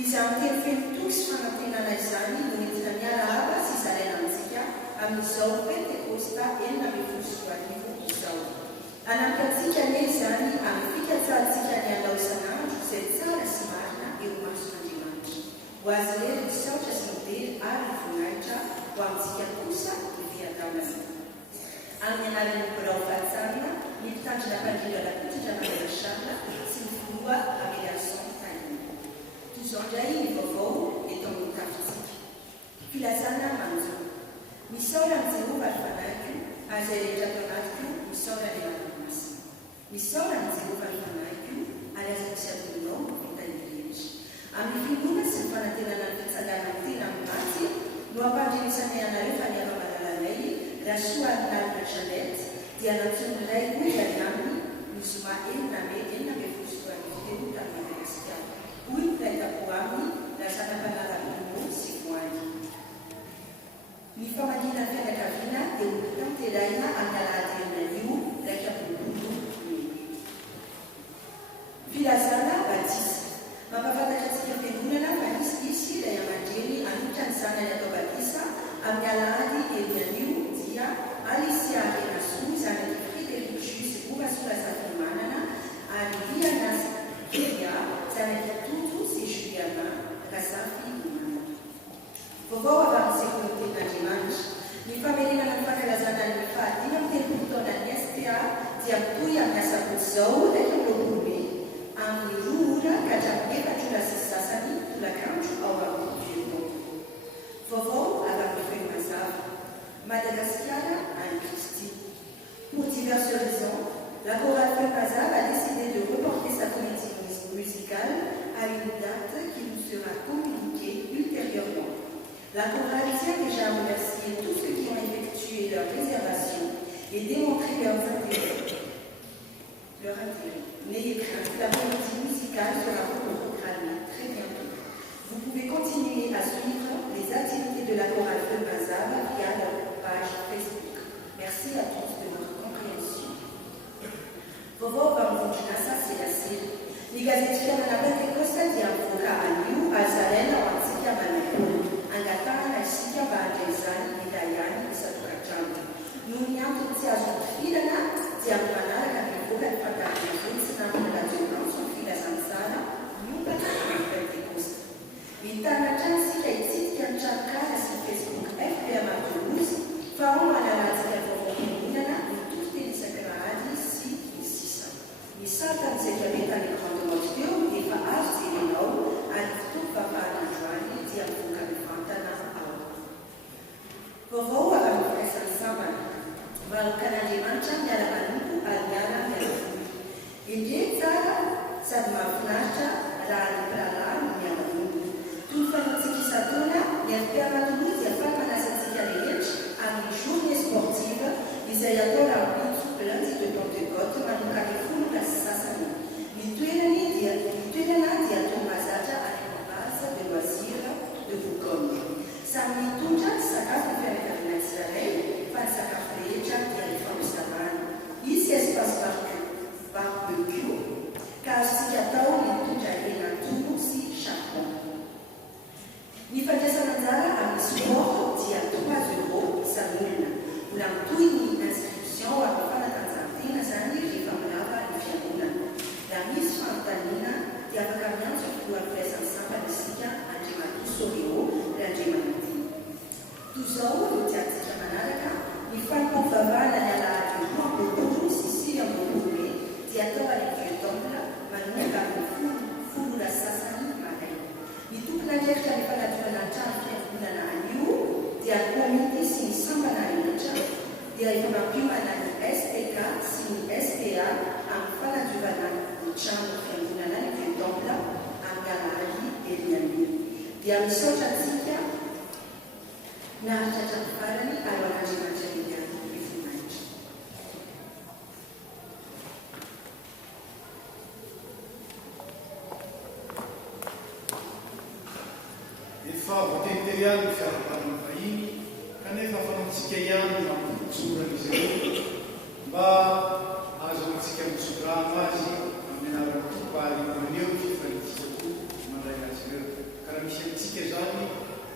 Izany teny feno toky sy fanantenana izany no entina miarahaba sy zaraina amintsika amin'izao Pentekosta 2024 izao. Anampy antsika anie izany amin'ny fikatsahantsika ny andao isan'andro izay tsara sy marina eo mason'Andriamanitra. Ho azy lery misaotra sy modely ary voninahitra ho amintsika kosa ny fiadanana. Amin'ny anaran'ny Birao Fahatsarina, ny mpitandrina mpandrindra rakotritra Madera Charles sy ny filoha Améliation Tanina. Toizao indray ny vaovao eto amin'ny tafitsika. Filazana manjo. Misaotra amin'ny Jehova ny fanahiko, azy rehetra tao anatiko misaotra ny masina. Misaotra amin'ny Jehova ny fanahiko, ary azy misy adonao vita ny rehetra. Amin'ny filoana sy ny fanantenana ny fitsanganana ny tena amin'ny maty, no ampandrinisanay anareo fa ny afa-malalanay rasoa Nalina Jeanette dia natsony iray hoy any aminy ny zoma enina folo sy roa telo tamin'ny Madagasikara. Hoy ny fahitako aminy rasanam-panaraha-bono sy voangy. Ny famadina ny fianakaviana dia olon-tanteraina amin'ny alahaderina io raika bolobondo filazana batisa. Mampafantatra antsika fiangonana fa isy iray aman-dreny anotra ny zanany atao batisa amin'ny alahady erinan'io dia Alicia Renassou, zanany Frédéric Jus Ovasola Safimanana, ary Lianas Keria, zanany Tutu sy Juliana Kasafi Manana. Vaovao avy amin'ny sekoronten'Andriamanitra. Ny famerenana ny fankalazana ny fahadimy amin'ny telopolo taona ny STA dia mitohy amin'ny asabotsy izao raika amby be amin'ny 2 ora ka hatramin'ny 4 ora sy sasany tolakandro ao amin'ny Vietnam. Vaovao avy amin'ny feuille mazava. Madagascar à Christie. Pour diverses raisons, la chorale Feuille Mazava a décidé de reporter sa comédie musicale à une date qui nous sera communiquée ultérieurement. La chorale tient déjà à remercier tous ceux qui ont effectué leur réservation et démontré leur intérêt. N'ayez crainte, la comédie musicale sera reprogrammée très bientôt. Vous pouvez continuer à suivre les activités de la chorale Feuille Mazava via leur page Facebook. Merci à tous de votre compréhension. Vovó vamos nasa silasili. Nigazetikia na Pentekosta dia mvuka aliu azalena wansikia manekulu. Angatana na sikia baadezani nidayani isatuka jambo. Nunyangu tia zutfila na dia mpanara kamikuka nipata kufunsi na mwana jonansu fila samsana nyumba na Pentekosta. Vitana chansi kaititi ya mchakara si Facebook FPMA Toulouse. Faron analatika vovokunana ni tutti li sacramenti si insisa. Ni salta msejameta ni kondomotio ni faasti ni nou aliftu papana juani dia mfuka mifantana au. Vovou akamufesa msamana. Valukana dimancha nyala manuku aliana melafu. Indie tara sadmafnacha rani pralani nyala mungu. Tulfanutsikisatona FPMA Toulouse ya fama na satika leyechi une journée sportive, les ayatollahs lundi de Pentecôte, Manukarifu, la Sassani. Siatao aleky temple manomboka amin'ny folo sasany maraina. Mitokana andraikitra ny fanadiovana trano fiangonana anio dia komity sy ny sambana rehetra dia efa mampiomana ny STK sy ny STA amin'ny fanadiovana ny trano fiangonana ny temple amin'ny Galahary Eliammy. Dia misaotra antsika naharitra hatramin'ny farany ary Andriamanitra miangavy voninahitra. Efa voatetery ihany ny fiarahamonina vahiny kanefa fanaontsika ihany mampitsoran'izy ireo mba azontsika mitsorano azy amin'ny anaran'ny tompo ary maneho ny fifanitsika koa mandray azy ireo. Karaha misy amintsika zany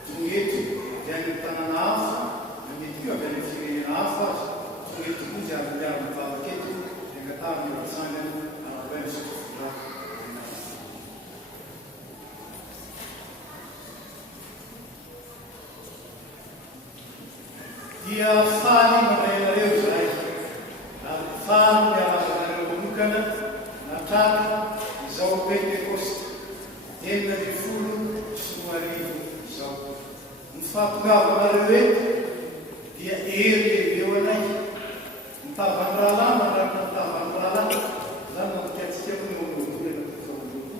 tongeto dia any tanàna hafa namety koa avy any firenena hafa azy tongeto koa zay ary miaro mivavaka eto dia angatahany iratsangany arabainy sotoforaha. Dia faly mandray anareo zahay ary faly miaraza anareo manokana natraka izao Pentekosta 2015 izao. Ny fahatongava anareo eto dia hery eo anay mitavany rahalahy manaraka mitavany rahalahy zany mampikatsika koa ny mamolombolana tozaoloko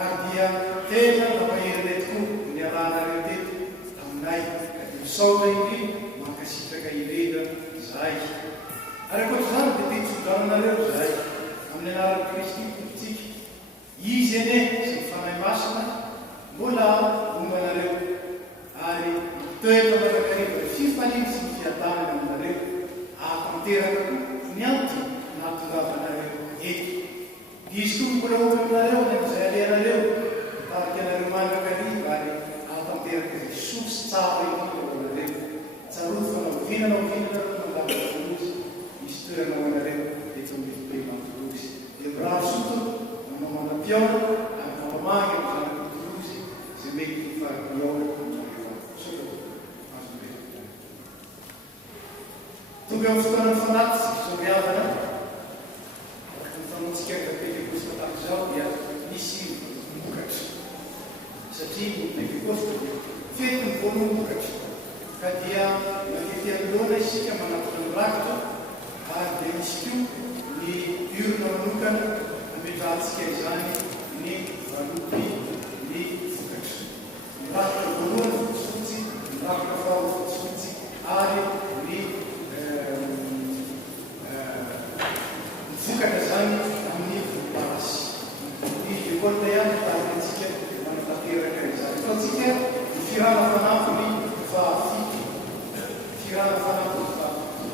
ary dia tena nampahery tokoa ny arahanareo teto aminay ka dia misaotra indrindra sitraka irena zahay. Ary ankoatr'izany dia tetsodraranareo zahay amin'ny anaran'i Kristy tomponsika. Izy ene sy ny fanahy masina mbola ombanareo ary mitoetra manakariva ny fifaliana sy ny fiadanana aminareo ahatanteraka koa ny antony nahatongavanareo eto. Izy koa mbola omby aminareo n'izay alehanareo tarika anareo manakariva ary ahatanteraka izay soa sy tsara indrindra aminareo. Tsaroa fanaovinana mandavaka folozy misy toerana ho anareo eto amin'ny be mantolozy. Dia mirary soto manao manam-piaona ary mamamagy amin'ny zanak'antolozy izay mety faripiaona soto azobe. Tonga amin'ny fotoanany fanaty sy fisoriavana ny fanaontsika Pentekosta tahak'izao dia misy mokatra satria ny Pentekosta dia fety ny voalohany mokatra. Ka dia matety aloana isika manatona ny rakitra ary dia misy koa ny urna manokana ametrahantsika izany ny valopy ny vokatra. Ny rakitra voalohany fotsifotsy, ny rakitra faharoa fotsifotsy ary ny vokatra zany amin'ny volomparasy. Ny rekolta ihany tahantsika manatanteraka izany. Ataontsika ny firana fanampiny fahafito. Firana fanampiny fahafito.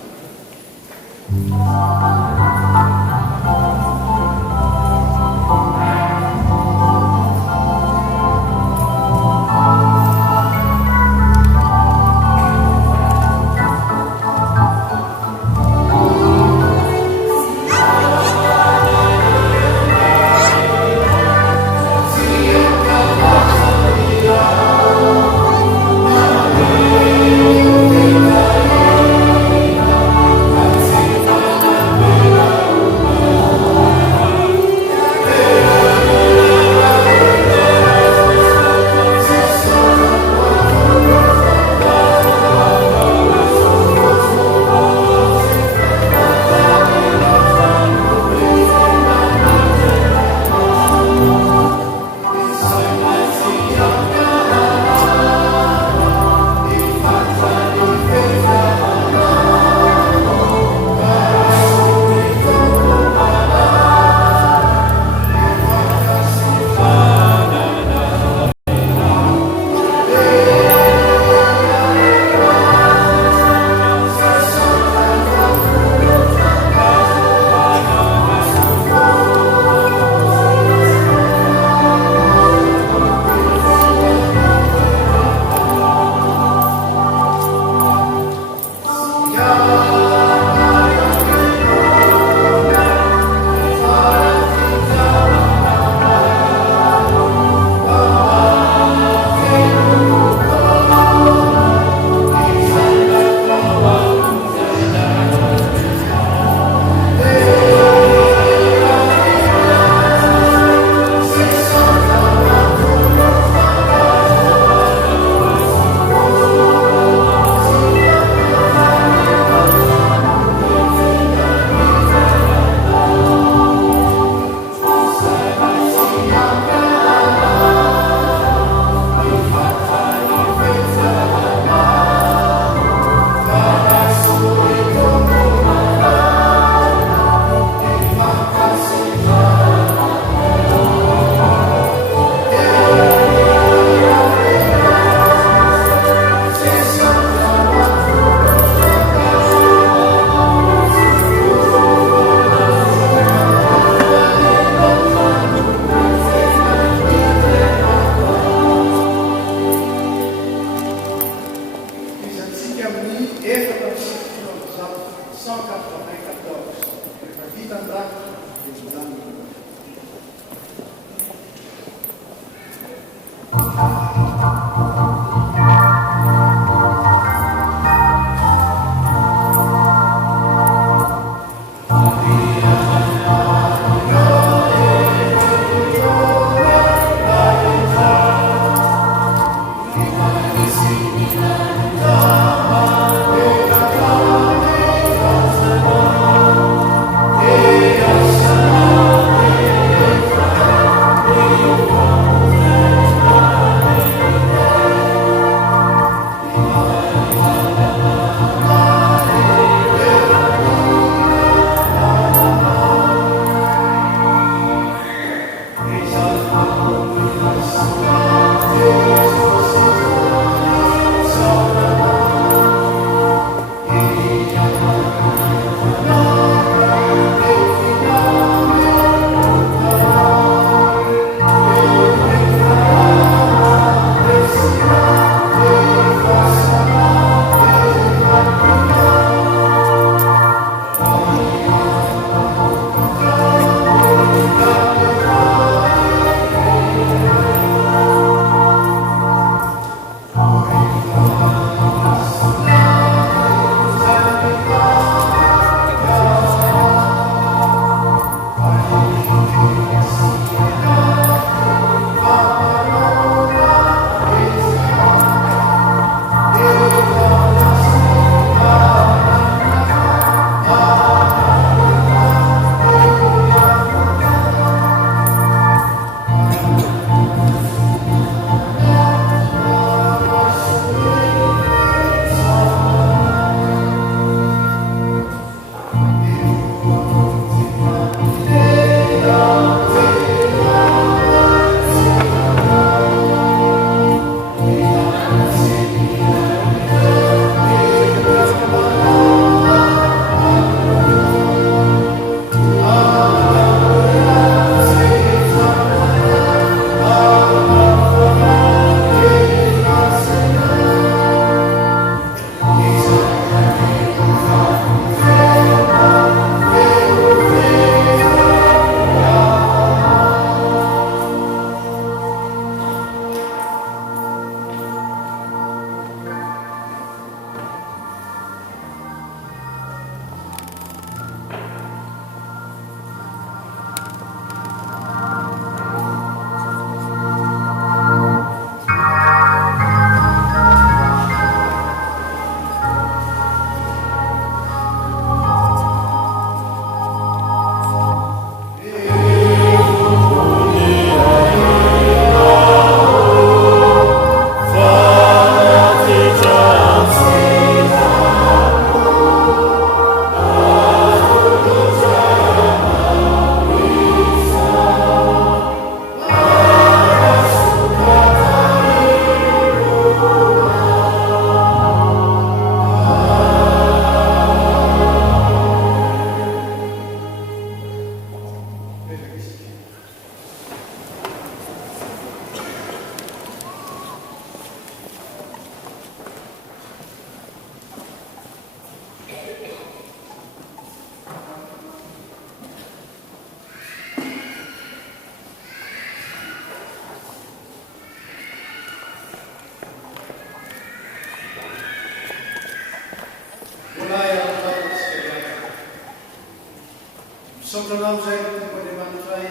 Sotralao zay tokony mandray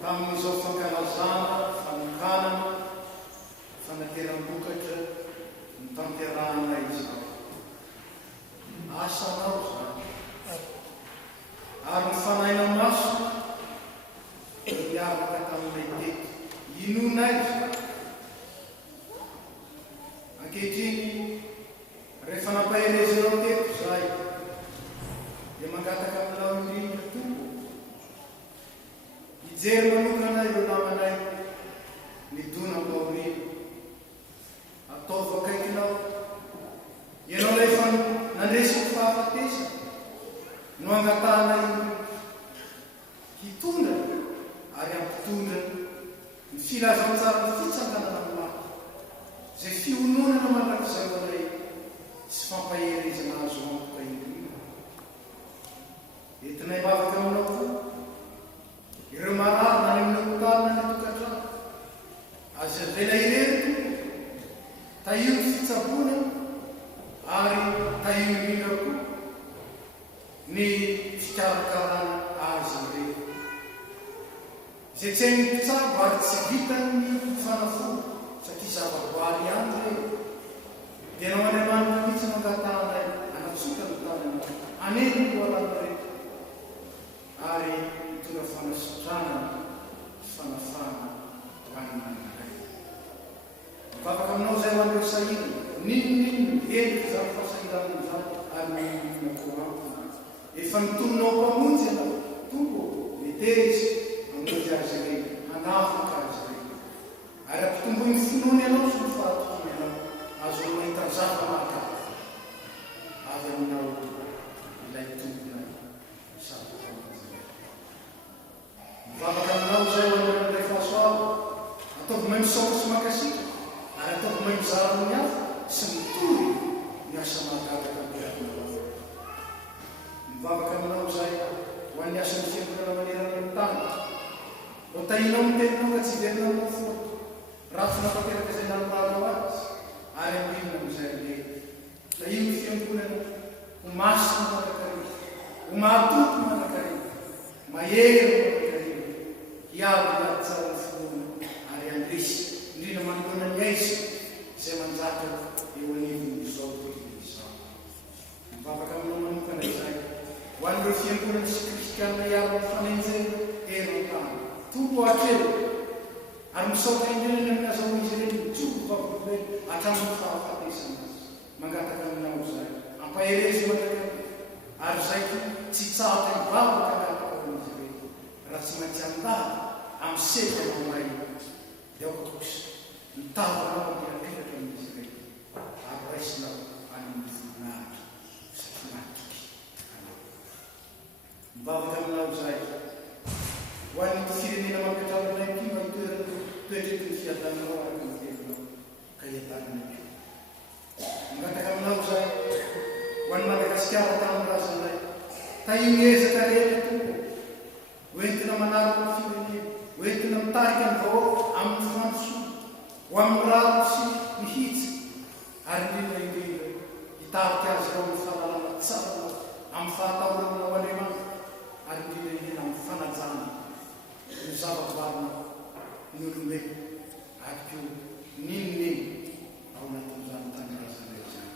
tamin'izao fankalazana, fanankanana, fanateram-bokatra ny tanterahana izao. Asanao zany. Ary ny fanaina maso miaraka tamin'ilay tety. Inona izy? Ankehitriny rehefa nampaherezinao teto zay dia mangataka aminao indrindra tompo. Ijery manokana ireo namanay midona aminao ataovy akaikinao. Ianao rehefa nandresiko fahafatesa no angatahana hitondra ary ampitondra ny filazantsara ny fitsanganana maro. Zay fiononana manakizay anay tsy fampaherezana azo antoka indrindra. entinay bavaka aminao koa ireo marary nany amin'ny hotaly nany tokantrano azy lela irery taio ny fitsaboana ary taio indrindra koa ny fikarakarana azy ireny zay tsy hainy mpitsabo ary tsy vitany fanafody satria zavaboary ihany reny dia nao Andriamanitra mihitsy mangatanay anatsoka ny tanana aneny koalana reto ary mitondra fanasotrana fanafana hoaninaray mivavaka aminao zay hoan'ireo sahina ninonino endriky zany fahasahiranany zany ary ninonino koa efa mitononao mpamonjy ianao tombo metezy amonjy azy reny hanafaka azy reny ary ampitomboiny finoany ianao sy mifahatokiny ianao azo mahita zava-maka avy aminao ilay tompona savakamazay mivavaka aminao zay hoan'ireo fahasoava ataovy mahay misaotra sy makasika ary ataovy mahay mizara ny hafa sy mitory ny asa mahataka ampiarinao mivavaka aminao zay hoan'ny asan'ny fiangonana manerana amin'ny tany o tahinao miteninao ka tsy verinao aminao foto ratsy nampateraka izay nanoranao azy ary ambinina amin'izay le da io ny fiangonana ho masina manakarivo ho mahatoky manakarivo mahery manakarivo hiaby laty tsara ny finoana ary andrisy indrindra manoloana ny aizy izay manjaka eo anivony izao tokoly izao mivavaka aminao manokana izay ho an'ireo fiangonana sy kristianina hiaro fanenjena eran-tany tombo atreo ary misaotra indrindra amin'ny azahoizy ireny mitsobo vavolobe hatramin'ny fahafatesana azy mangataka aminao zay ampaherezy manakarivo ary zay tsy tsahatra mivavaka angataka amin'izy ireny raha tsy maintsy andady amin'ny seka mamay dia aoko kosa mitavanao dia apiraka amin'izy ireny ary raisinao amin'ny voninahitra satria matoky anao mivavaka aminao zay ho an'ny firenena mampiatravanay ty mba toetrety ny fiadanao araka ny telinao ka hiadanina io mangataka aminao zay ho an'ny Madagasikara tamin'ny razanay taio miezaka rehetra tompo hoentina manaraka ny firenena hoentina mitarika ny vahoaka amin'ny fandosoa ho amin'ny rano sy mihitsy ary indrindra hitarika azy reo amin'ny fahalalana tsara amin'ny fahataorana ao Andriamanitra ary indrindra amin'ny fanajana ny zavaboarina ny olombelo ary ko ninonino ao anatin'izany tangarazana izany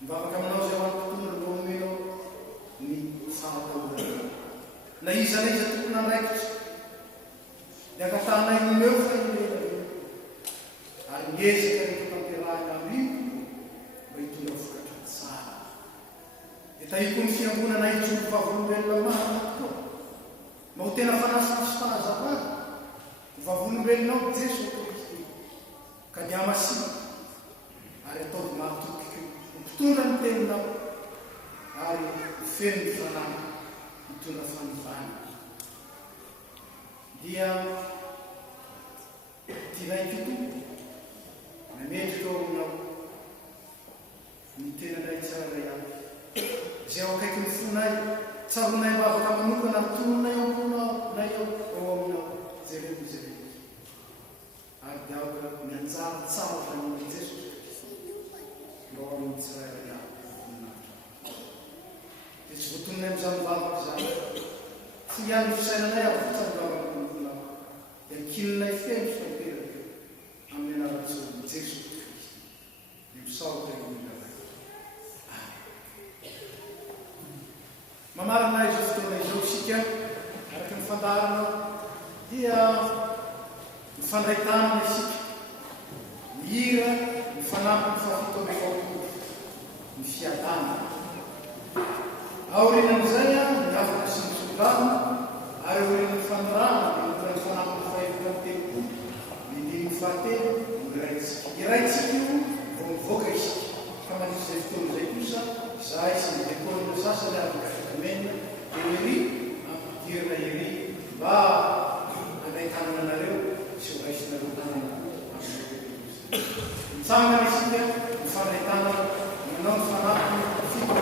mivavaka aminao zay hoan'nympitondra mba omenao ny fahataorana na iza na iza tokony andraikitra dia akatanay nomeo fa ilena ary miezaka rehefa tamperahana amio mba hitondra vokatra tsara dia tahiko ny fiangonana itsolo vavolombelona marina tokoa mba ho tena fanasinisy fahazavana ny vavolombelonao Jesosy Kristy ka dia amasina ary ataovy mahatoky mitondra ny teninao ary feno ny fanana mitondra fanivana dia tianay tompo namendrika ao aminao ny tenanay tsara ihany zay ao akaiky ny fonay tsaronay mivavaka manokana tononay ao ambonao nay ao aminao zay reto zay reto ary dia aoka mianjara tsara faniny Jesosy Kristy mba ao amin'ny tsirairay ihany voninahitra dia tsy voatononay amin'izany mivavaka zany tsy ihany ny fisainanay avy fotsany mivavaka manokana dia mikininay feno fitateraka amin'ny anarantsony Jesosy Kristy dia misaotra eny mamarana izy fotoana izao isika araka ny fandarana dia mifandraitana isika mihira mifanampy ny fafitona faotory ny fiadana aorinan'izay miafaka sy misondrano ary aorinan'ny fanirana dia ny fanampy ny fahevoka ny telopolo midimy fahatelo iraitsika io vao mivoaka isika ka manisy zay fotoana zay kosa zahay sy ny dekonina sasany afaka fikamena ery ampidirina ery mba andraitanana anareo sy ho raisinareo tanana mitsangana isika mifandraitana manao ny fanampy fito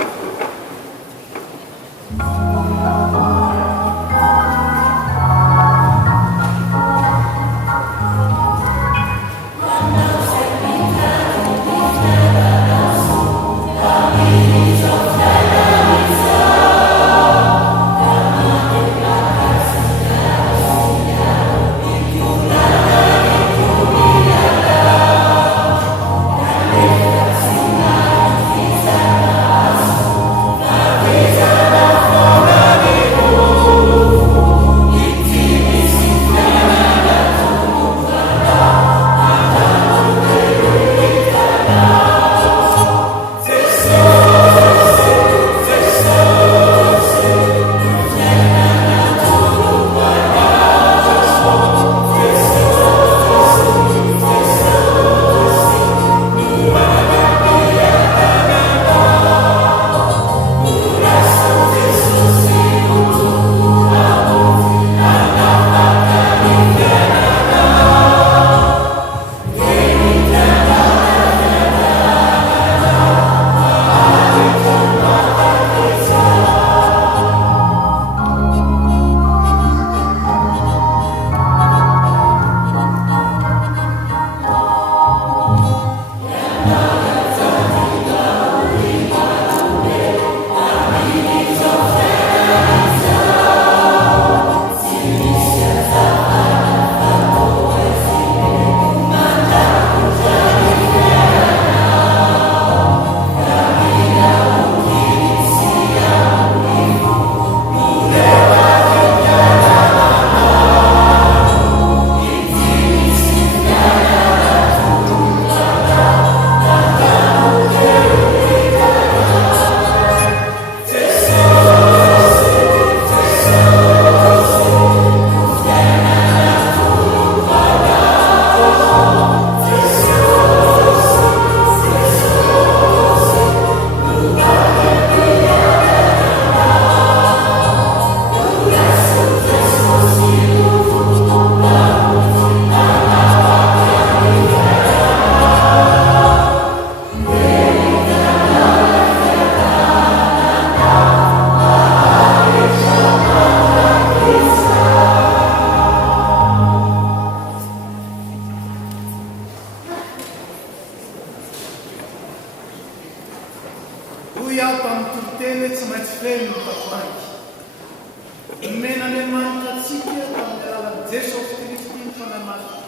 men'Andriamanitra atsika tamin'ny alalan'i Jesosy Kristy ny fanahy masina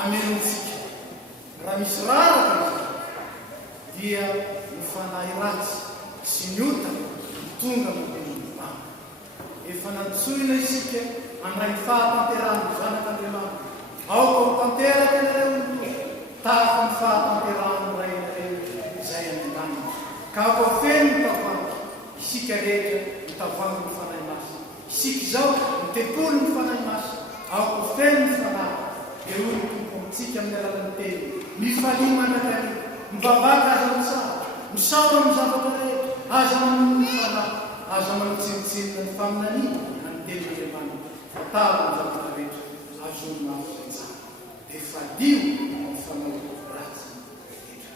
amenontsika. Raha misy raraka izy dia ny fanahy ratsy sy ny otana tonga mandeha. Efa nantsoina isika handray ny fahatanterahany zanak'Andriamanitra. Aoka ho tanteraka ianareo tahaka ny fahatanterahany ray ianareo izay an-daniny. Ka aoka feno ny tavangy isika rehetra ny tavangy ny fanahy masina. Isika izao ny tekolo ny fanahy masina. Aoka feno ny fanahy dia hoy ny tompo amintsika amin'ny alalan'ny teny. Mifalia mandrakary, mivavaka aza mitsara, misaora amin'ny zavatra rehetra, aza mamono ny fanahy, aza manotsinotsinona ny faminaniana ny tenin'Andriamanitra. Fatalo ny zavatra rehetra azony mafy izay tsara. Dia fadio ny fanahy ratsy rehetra.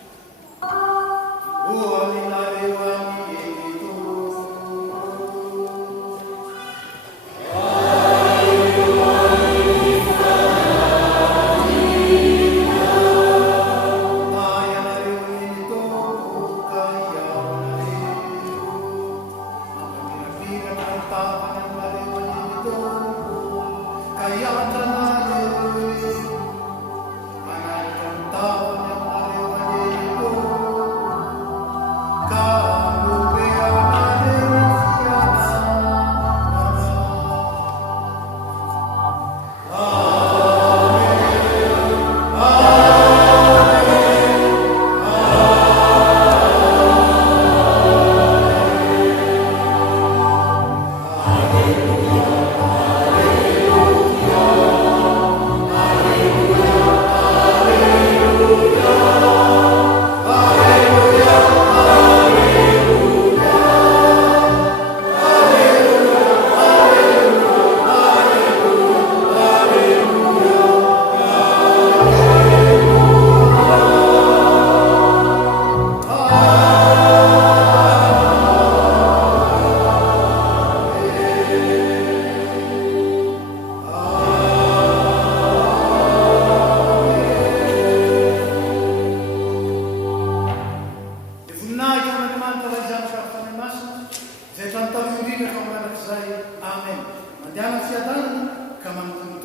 O aminareo any eto Amen. Mandiana fiadanana ka manontany